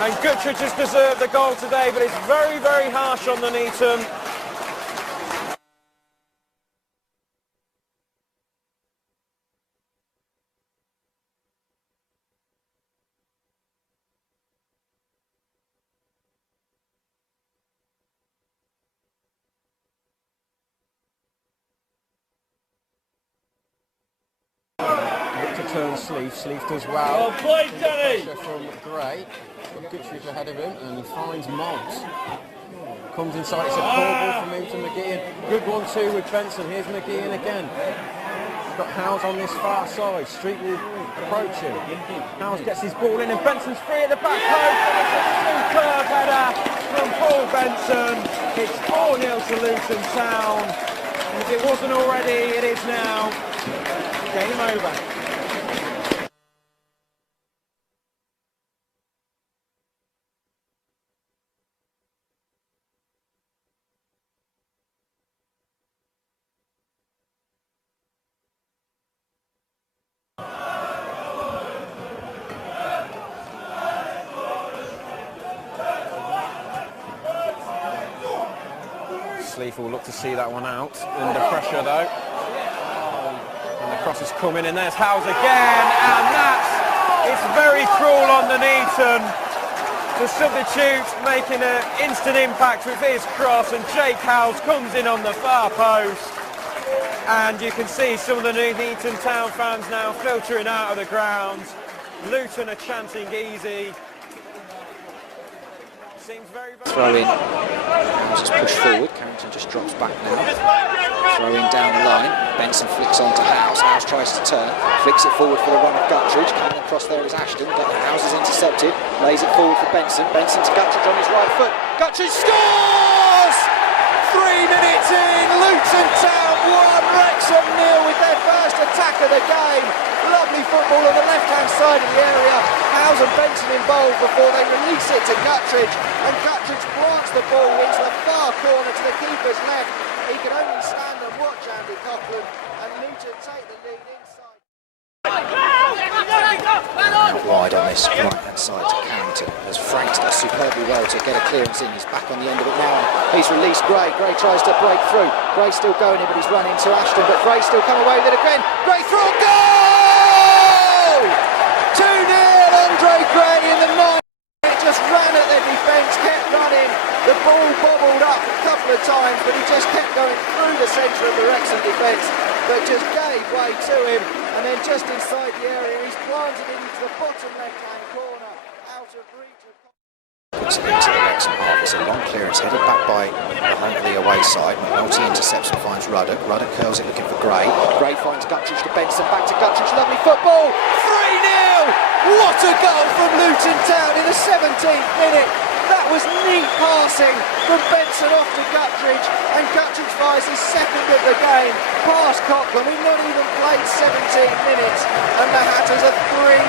And Guttridge has deserved the goal today, but it's very, very harsh on Nuneaton. To turn Sleaf does well. Well played, Danny! Pressure from Gray. Got Guttridge ahead of him, and he finds Moggs. Comes inside, it's a poor ball from him to McGeehan. Good 1-2 with Benson. Here's McGeehan again. We've got Howes on this far side. Street will approach him. Howes gets his ball in, and Benson's free at the back post. It's a superb header from Paul Benson. It's 4-0 to Luton Town. And if it wasn't already, it is now. Game over. Sleaf will look to see that one out. Under pressure though. And the cross is coming, and there's Howes again, and it's very cruel on Nuneaton. The substitute making an instant impact with his cross, and Jake Howes comes in on the far post. And you can see some of the Nuneaton Town fans now filtering out of the ground. Luton are chanting easy. Seems very, very... Throw in. Howes is pushed forward. Carrington just drops back now. Throwing down the line. Benson flicks on to Howes. Howes tries to turn. Flicks it forward for the run of Guttridge. Coming across there is Ashton. Howes is intercepted. Lays it forward for Benson. Benson to Guttridge on his right foot. Guttridge scores! 3 minutes in. Luton Town 1. Wrexham 0 with their first attack of the game. Lovely football on the left-hand side of the area. Howes and Benson involved before they release it to Guttridge. And Guttridge plants the ball into the far corner to the keeper's left. He can only stand and watch Andy Coughlin, and Luton take the lead inside. Wide on this right-hand side to Carrington. Has franked us superbly well to get a clearance in. He's back on the end of it now. He's released Gray. Gray tries to break through. Gray's still going in, but he's run into Ashton. But Gray's still come away with it again. Gray through, goal! 2-0, Andre Gray in the 9th. It just ran at their defence, kept running. The ball bobbled up a couple of times, but he just kept going through the centre of the Wrexham defence, but just gave way to him. And then just inside the area, he's planted it into the bottom left-hand corner, out of reach of... Puts it into the Wrexham half. It's a long clearance, headed back by the away side. McNulty intercepts and finds Ruddock. Ruddock curls it looking for Gray. Gray finds Guttridge to Benson, back to Guttridge. Lovely football. 3-0! What a goal from Luton Town in the 17th minute. That was neat passing from Benson off to Guttridge, and Guttridge fires his second of the game past Coughlin. We've not even played 17 minutes, and the Hatters are 3-0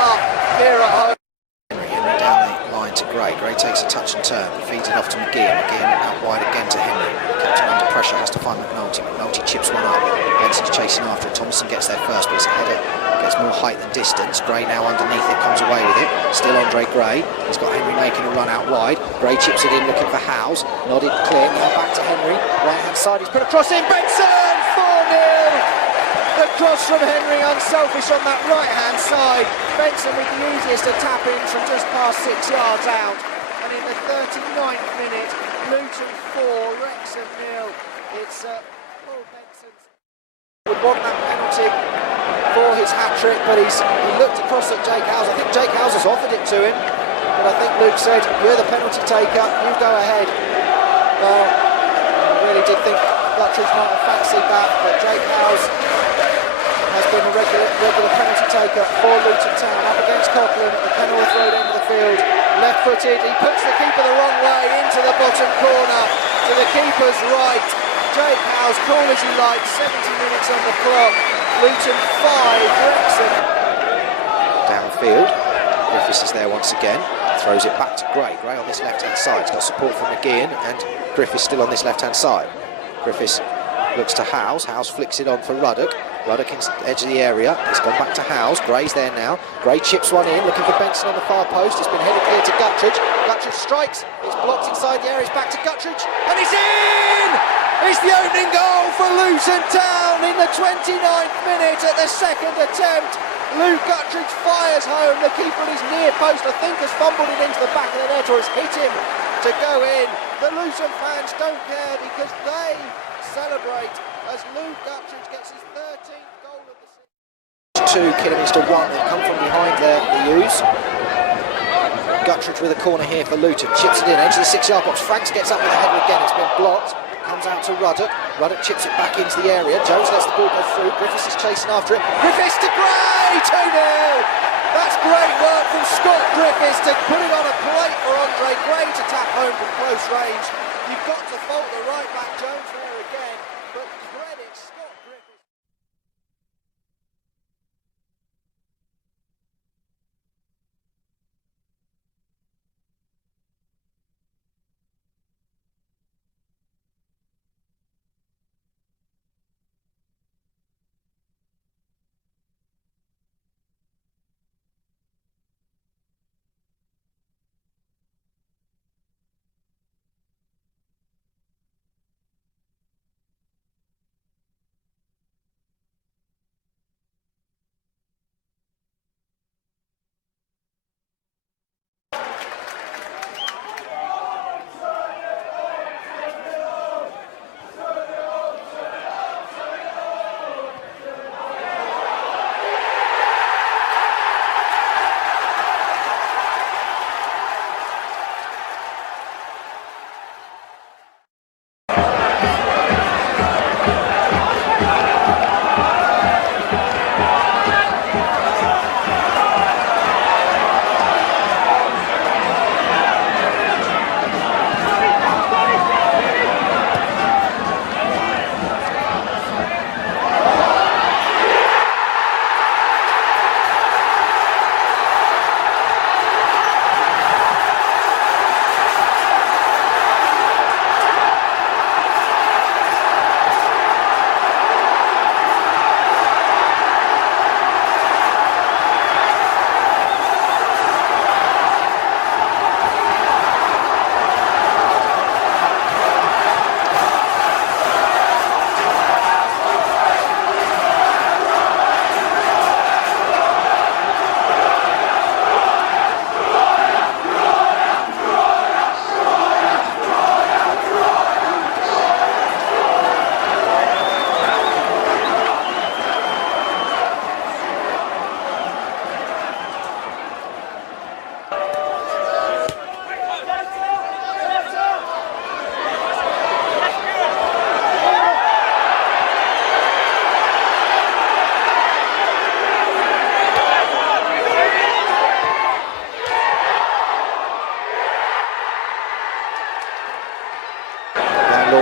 up here at home. Henry down the line to Gray. Gray takes a touch and turn, feeds it off to McGeehan. McGeehan out wide again to Henry. Captain under pressure, has to find McNulty. McNulty chips one up. Benson's chasing after it. Thomason gets there first, but his header gets more height than distance. Gray now underneath it, comes away with it. Still Andre Gray. He's got Henry making a run out wide. Gray chips it in, looking for Howes. Nodded clear, now back to Henry. Right hand side, he's put a cross in. Benson! 4-0! The cross from Henry, unselfish on that right hand side. Benson with the easiest of tap-ins from just past 6 yards out. And in the 39th minute, Luton 4, Wrexham 0. It's Paul Benson would want that penalty for his hat-trick, but he looked across at Jake Howes. I think Jake Howes has offered it to him, but I think Luke said, you're the penalty taker, you go ahead. Well, I really did think Guttridge might have fancied that, but Jake Howes has been a regular penalty taker for Luton Town, up against Coughlin at the Kenilworth Road end of the field. Left-footed, he puts the keeper the wrong way into the bottom corner to the keeper's right. Jake Howes, call as you like, 70 minutes on the clock. Luton 5, Wrexham. Downfield, Griffiths is there once again, throws it back to Gray. Gray on this left-hand side, he's got support from McGeehan, and Griffiths still on this left-hand side. Griffiths looks to Howes. Howes flicks it on for Ruddock. Ruddock in edge of the area. It's gone back to Howes. Gray's there now. Gray chips one in, looking for Benson on the far post. It's been headed clear to Guttridge. Guttridge strikes. It's blocked inside the area. It's back to Guttridge, and he's in! It's the opening goal for Luton Town in the 29th minute at the second attempt. Luke Guttridge fires home. The keeper at his near post, I think, has fumbled it into the back of the net, or has hit him to go in. The Luton fans don't care because they celebrate as Luke Guttridge gets his 13th goal of the season. 2, Kidderminster 1. They've come from behind there, the U's. Guttridge with a corner here for Luton. Chips it in, edge of the 6-yard box. Franks gets up with a header again. It's been blocked. Comes out to Ruddock. Ruddock chips it back into the area. Jones lets the ball go through. Griffiths is chasing after it. Griffiths to Gray! 2-0! That's great work from Scott Griffiths to put it on a plate for Andre Gray to tap home from close range. You've got to fault the right back Jones there again, but credit Scott Griffiths.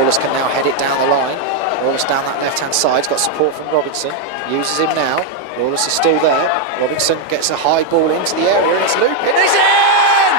Lawless can now head it down the line. Lawless down that left-hand side, he's got support from Robinson, uses him now. Lawless is still there. Robinson gets a high ball into the area and it's looping. It's in!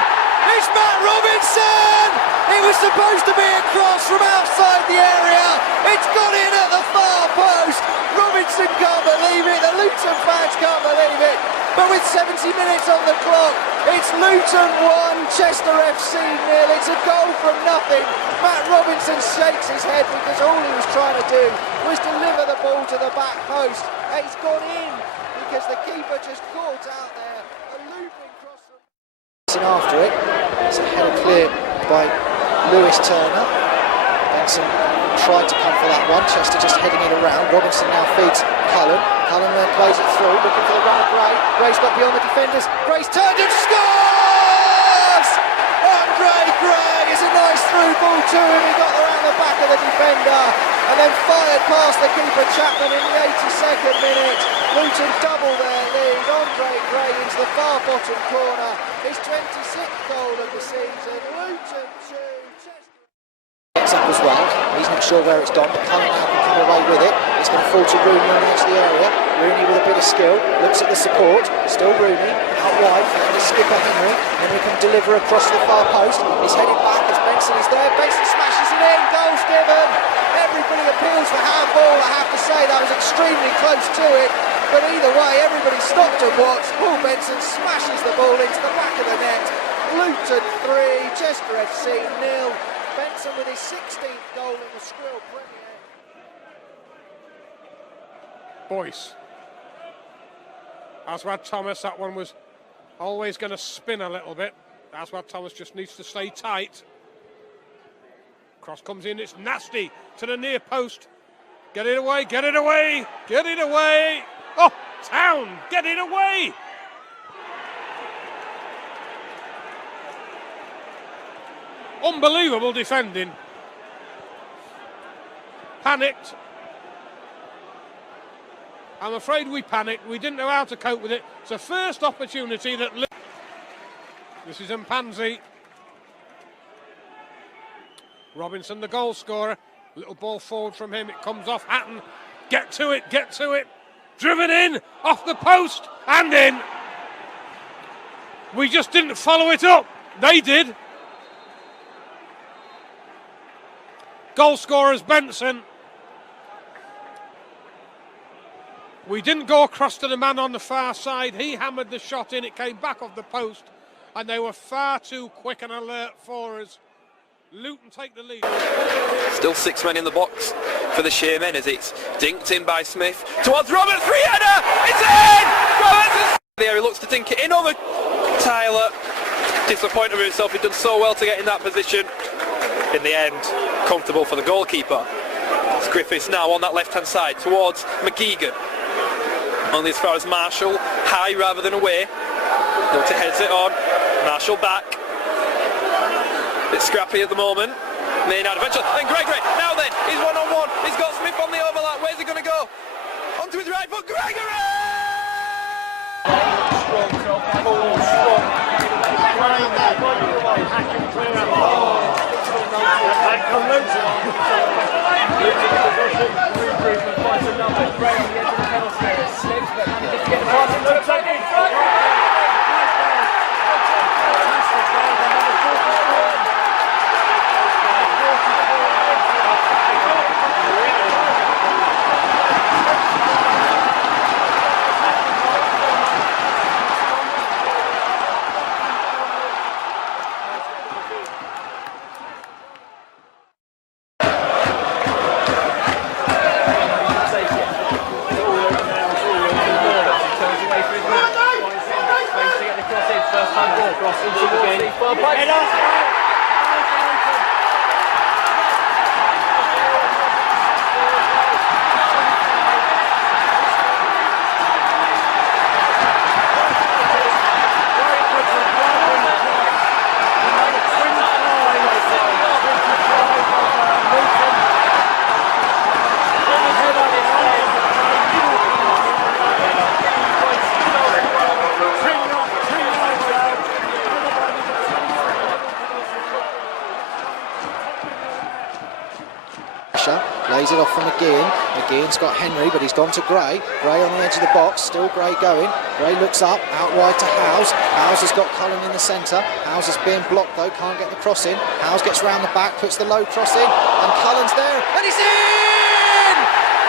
It's Matt Robinson! It was supposed to be a cross from outside the area. It's gone in at the far post. Robinson can't believe it. The Luton fans can't believe it. But with 70 minutes on the clock, it's Luton 1, Chester FC 0. It's a goal from nothing. Matt Robinson shakes his head because all he was trying to do was deliver the ball to the back post. And it's gone in because the keeper just caught out there. A looping cross from... After it, it's a header clear by Lewis Turner. Benson tried to come for that one. Chester just heading it around. Robinson now feeds Cullen. Cullen then plays it through, looking for the run of Gray. Gray's got beyond the defenders. Gray's turned and scores! Andre Gray is a nice through ball to him. He got around the back of the defender and then fired past the keeper Chapman in the 82nd minute. Luton double their lead. Andre Gray into the far bottom corner. His 26th goal of the season. Luton 2, Chester. Gets up as well. He's not sure where it's gone, but Cullen now can come away with it. It's going to fall to Rooney on the edge of the area. Rooney with a bit of skill, looks at the support. Still Rooney, out wide, and the skipper Henry. Henry can deliver across the far post. He's headed back as Benson is there. Benson smashes it in. Goal's given. Everybody appeals for handball. I have to say that was extremely close to it. But either way, everybody stopped and watched. Paul Benson smashes the ball into the back of the net. Luton 3, Chester FC 0. Benson with his 16th goal in the Skrill Premier. Boyce. Aswad Thomas, that one was always going to spin a little bit. Aswad Thomas just needs to stay tight. Cross comes in, it's nasty to the near post. Get it away, get it away, get it away. Oh, Town, get it away. Unbelievable defending. Panicked. I'm afraid we panicked. We didn't know how to cope with it. It's the first opportunity that... This is Mpanzi. Robinson, the goal scorer. Little ball forward from him. It comes off Hatton. Get to it, get to it. Driven in, off the post, and in. We just didn't follow it up. They did. Goal scorers Benson. We didn't go across to the man on the far side. He hammered the shot in. It came back off the post. And they were far too quick and alert for us. Luton take the lead. Still 6 men in the box for the Shearmen as it's dinked in by Smith. Towards Roberts, free header! It's in! Roberts is there. He looks to dink it in over Tyler. Disappointed with himself. He'd done so well to get in that position. In the end, comfortable for the goalkeeper. It's Griffiths now on that left-hand side towards McGeegan. Only as far as Marshall, high rather than away. Doctor heads it on. Marshall back. Bit scrappy at the moment. Maynard eventually. And Gregory. Now then, he's one-on-one. He's got Smith on the overlap. Where's he going to go? Onto his right foot. Gregory! pressure, lays it off for McGeehan. McGeehan's got Henry, but he's gone to Gray. Gray on the edge of the box, still Gray going. Gray looks up, out wide to Howes. Howes has got Cullen in the centre. Howes is being blocked though, can't get the cross in. Howes gets round the back, puts the low cross in, and Cullen's there, and he's in!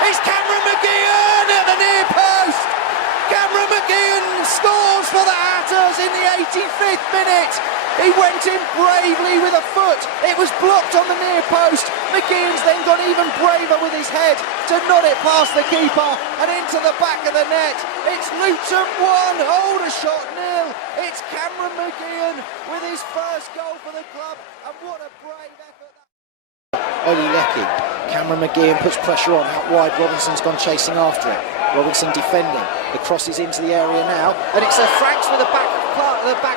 It's Cameron McGeehan at the near post! Cameron McGeehan scores for the Hatters in the 85th minute. He went in bravely with a foot. It was blocked on the near post. McGeehan's then gone even braver with his head to nod it past the keeper and into the back of the net. It's Luton 1, Aldershot 0. It's Cameron McGeehan with his first goal for the club, and what a brave effort. Ollie Leckie. Cameron McGeehan puts pressure on, out wide. Robinson's gone chasing after it. Robinson defending. The cross is into the area now, and it's a Franks with a back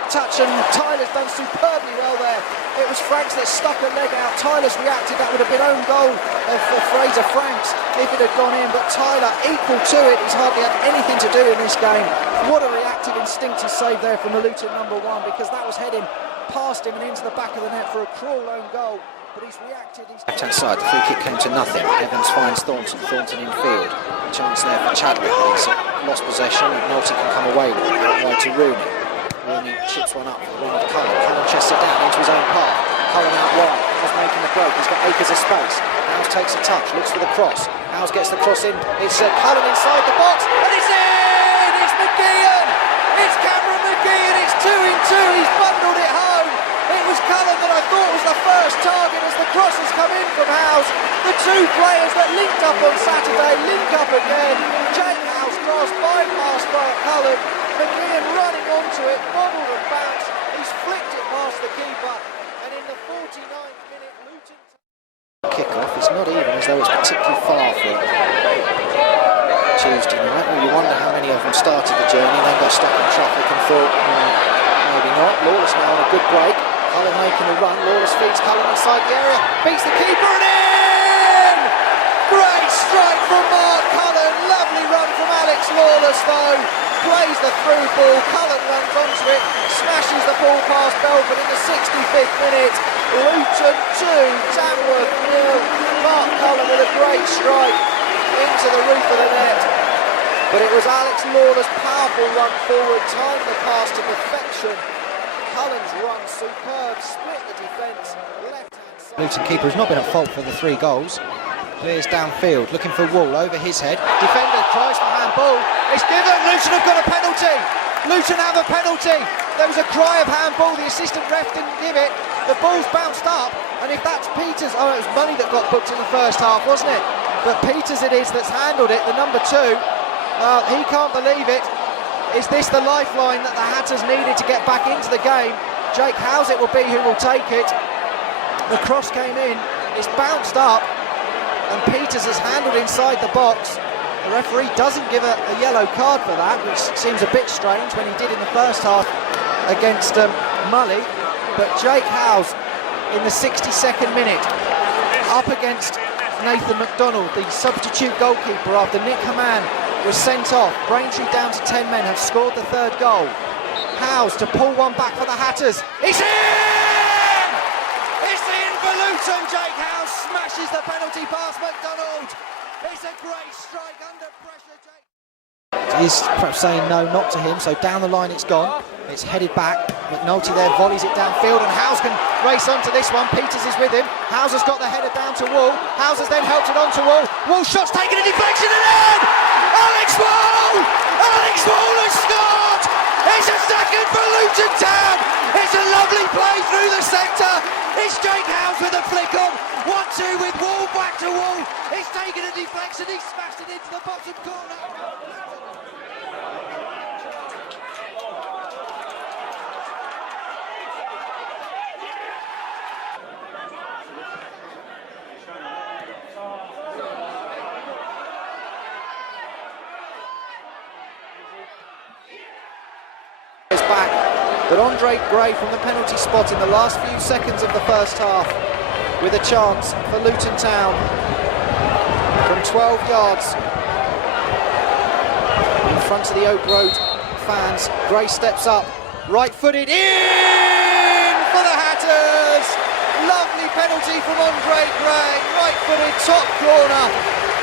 touch, and Tyler's done superbly well there. It was Franks that stuck a leg out. Tyler's reacted. That would have been own goal for Fraser Franks if it had gone in, but Tyler equal to it. He's hardly had anything to do in this game. What a reactive, instinctive save there from the Luton number 1, because that was heading past him and into the back of the net for a cruel own goal. But he's reacted. Left-hand side, the free kick came to nothing. Evans finds Thornton in field. Chance there for Chadwick, but he's lost possession. McNulty can come away with it, out wide to Rooney. Rooney chips one up for the one of Cullen. Cullen chests it down into his own path. Cullen out wide. Howes making the break. He's got acres of space. Howes takes a touch, looks for the cross. Howes gets the cross in. It's Cullen inside the box, and it's in! It's McGeehan! It's Cameron McGeehan! It's 2 in 2. He's bundled it home. It was Cullen that I thought was the first target as the cross has come in from Howes. The two players that linked up on Saturday link up again. Jake Howes cross, bypassed by Cullen. McGeehan running onto it, bobbled and bounced. He's flicked it past the keeper, and in the 49th minute, Luton kick-off is not even as though it's particularly far from Tuesday night. Well, you wonder how many of them started the journey and then got stuck in traffic and thought, maybe not. Lawless now on a good break. Cullen making a run. Lawless feeds Cullen inside the area, beats the keeper and in! Great strike from Mark Cullen. Lovely run from Alex Lawless though. Plays the through ball. Cullen runs onto it, smashes the ball past Belford in the 65th minute. Luton 2, Tamworth 0. Mark Cullen with a great strike into the roof of the net. But it was Alex Lawler's powerful run forward, timed the pass to perfection. Cullen's run superb, split the defence, left-hand side. Luton keeper has not been at fault for the 3 goals. Clears downfield, looking for Wall over his head. Defender cries for handball. It's given. Luton have got a penalty. Luton have a penalty. There was a cry of handball. The assistant ref didn't give it. The ball's bounced up, and if that's Peters, it was Money that got booked in the first half, wasn't it? But Peters it is that's handled it, the number 2. He can't believe it. Is this the lifeline that the Hatters needed to get back into the game? Jake Howes it will be who will take it. The cross came in, it's bounced up, and Peters has handled inside the box. The referee doesn't give a yellow card for that, which seems a bit strange when he did in the first half against Mully. But Jake Howes in the 62nd minute up against Nathan McDonald, the substitute goalkeeper, after Nick Haman was sent off. Braintree down to 10 men, have scored the 3rd goal. Howes to pull one back for the Hatters. It's in! It's in for Luton. Jake Howes smashes the penalty past McDonald. It's a great strike under pressure, Jake. He's perhaps saying no, not to him, so down the line it's gone. It's headed back. McNulty there volleys it downfield, and Howes can race onto this one. Peters is with him. Howes has got the header down to Wall. Howes has then helped it on to Wall. Wall shot's taken a deflection and in! Alex Wall! Alex Wall has scored! It's a second for Luton Town! It's a lovely play through the centre. It's Jake Howes with a flick on. 1-2 with Wall, back to Wall. He's taken a deflection, he's smashed it into the bottom corner. Back, but Andre Gray from the penalty spot in the last few seconds of the first half with a chance for Luton Town from 12 yards in front of the Oak Road fans. Gray steps up, right-footed in for the Hatters. Lovely penalty from Andre Gray, right-footed top corner.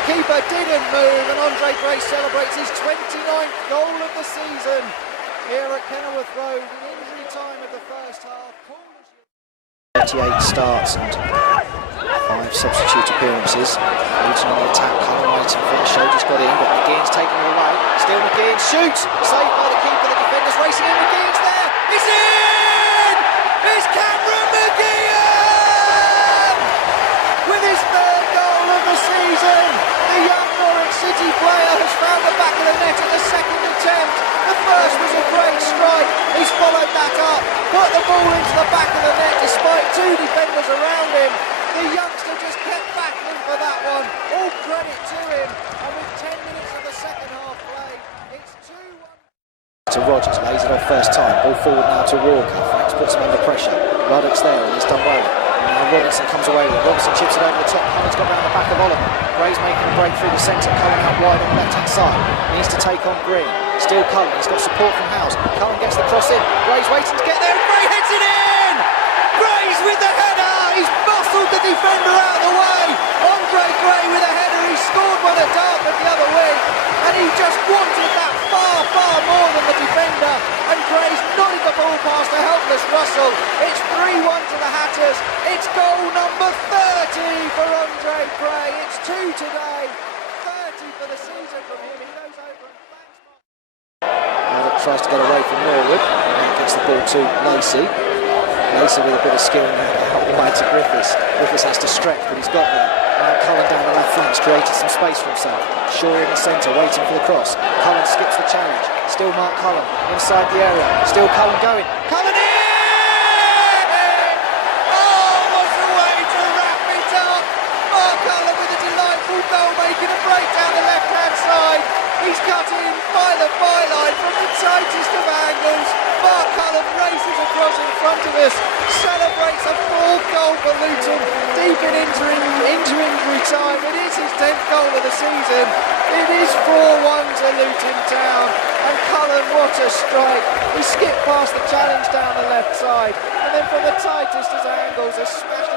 Keeper didn't move, and Andre Gray celebrates his 29th goal of the season here at Kenilworth Road in injury time of the first half. 38 starts and 5 substitute appearances. Luton on the attack, Cullen waiting for the show, just got in, but McGeehan's taken it away. Still McGeehan shoots, saved by the keeper, the defenders racing in, McGeehan's there, it's in! It's Cameron McGeehan! With his third goal of the season, the young Norwich City player has found the back of the net at the second attempt. The first was a great strike, he's followed that up, put the ball into the back of the net despite 2 defenders around him. The youngster just kept battling for that one, all credit to him, and with 10 minutes of the second half played, it's 2-1. To Rodgers, lays it off first time, ball forward now to Walker, Franks puts him under pressure, Ruddock's there and he's done well. Now Robinson comes away with it, Robinson chips it over the top, Cullen's got round the back of Oliver, Gray's making a break through the centre, Cullen out wide on the left hand side, needs to take on Green, still Cullen, he's got support from House, Cullen gets the cross in, Gray's waiting to get there, and Gray heads it in! Gray's with the header, he's bustled the defender out of the way, Andre Gray with a header, he scored by the dart of the other week, and he just wanted that far more than the defender, and Gray's nodded the ball past a helpless Russell. It's 3-1 to the Hatters, it's goal number 30 for Andre Gray, it's 2 today, 30 for the season from him, he goes over and bangs. Ruddock tries to get away from Norwood, and gets the ball to Lacey. Lacey with a bit of skill now to help wide to Griffiths. Griffiths has to stretch, but he's got there. Now Cullen down the left flank's created some space for himself. Shaw in the centre, waiting for the cross. Cullen skips the challenge. Still Mark Cullen inside the area. Still Cullen going. Cullen in! Oh, what a way to wrap it up! Mark Cullen with a delightful goal, making a break down the left-hand side. He's cut in by the byline from the tightest of angles. Mark Cullen races across in front of us, celebrates a 4th goal for Luton, deep in injury time. It is his 10th goal of the season. It is 4-1 to Luton Town. And Cullen, what a strike. He skipped past the challenge down the left side, and then from the tightest of angles, a smash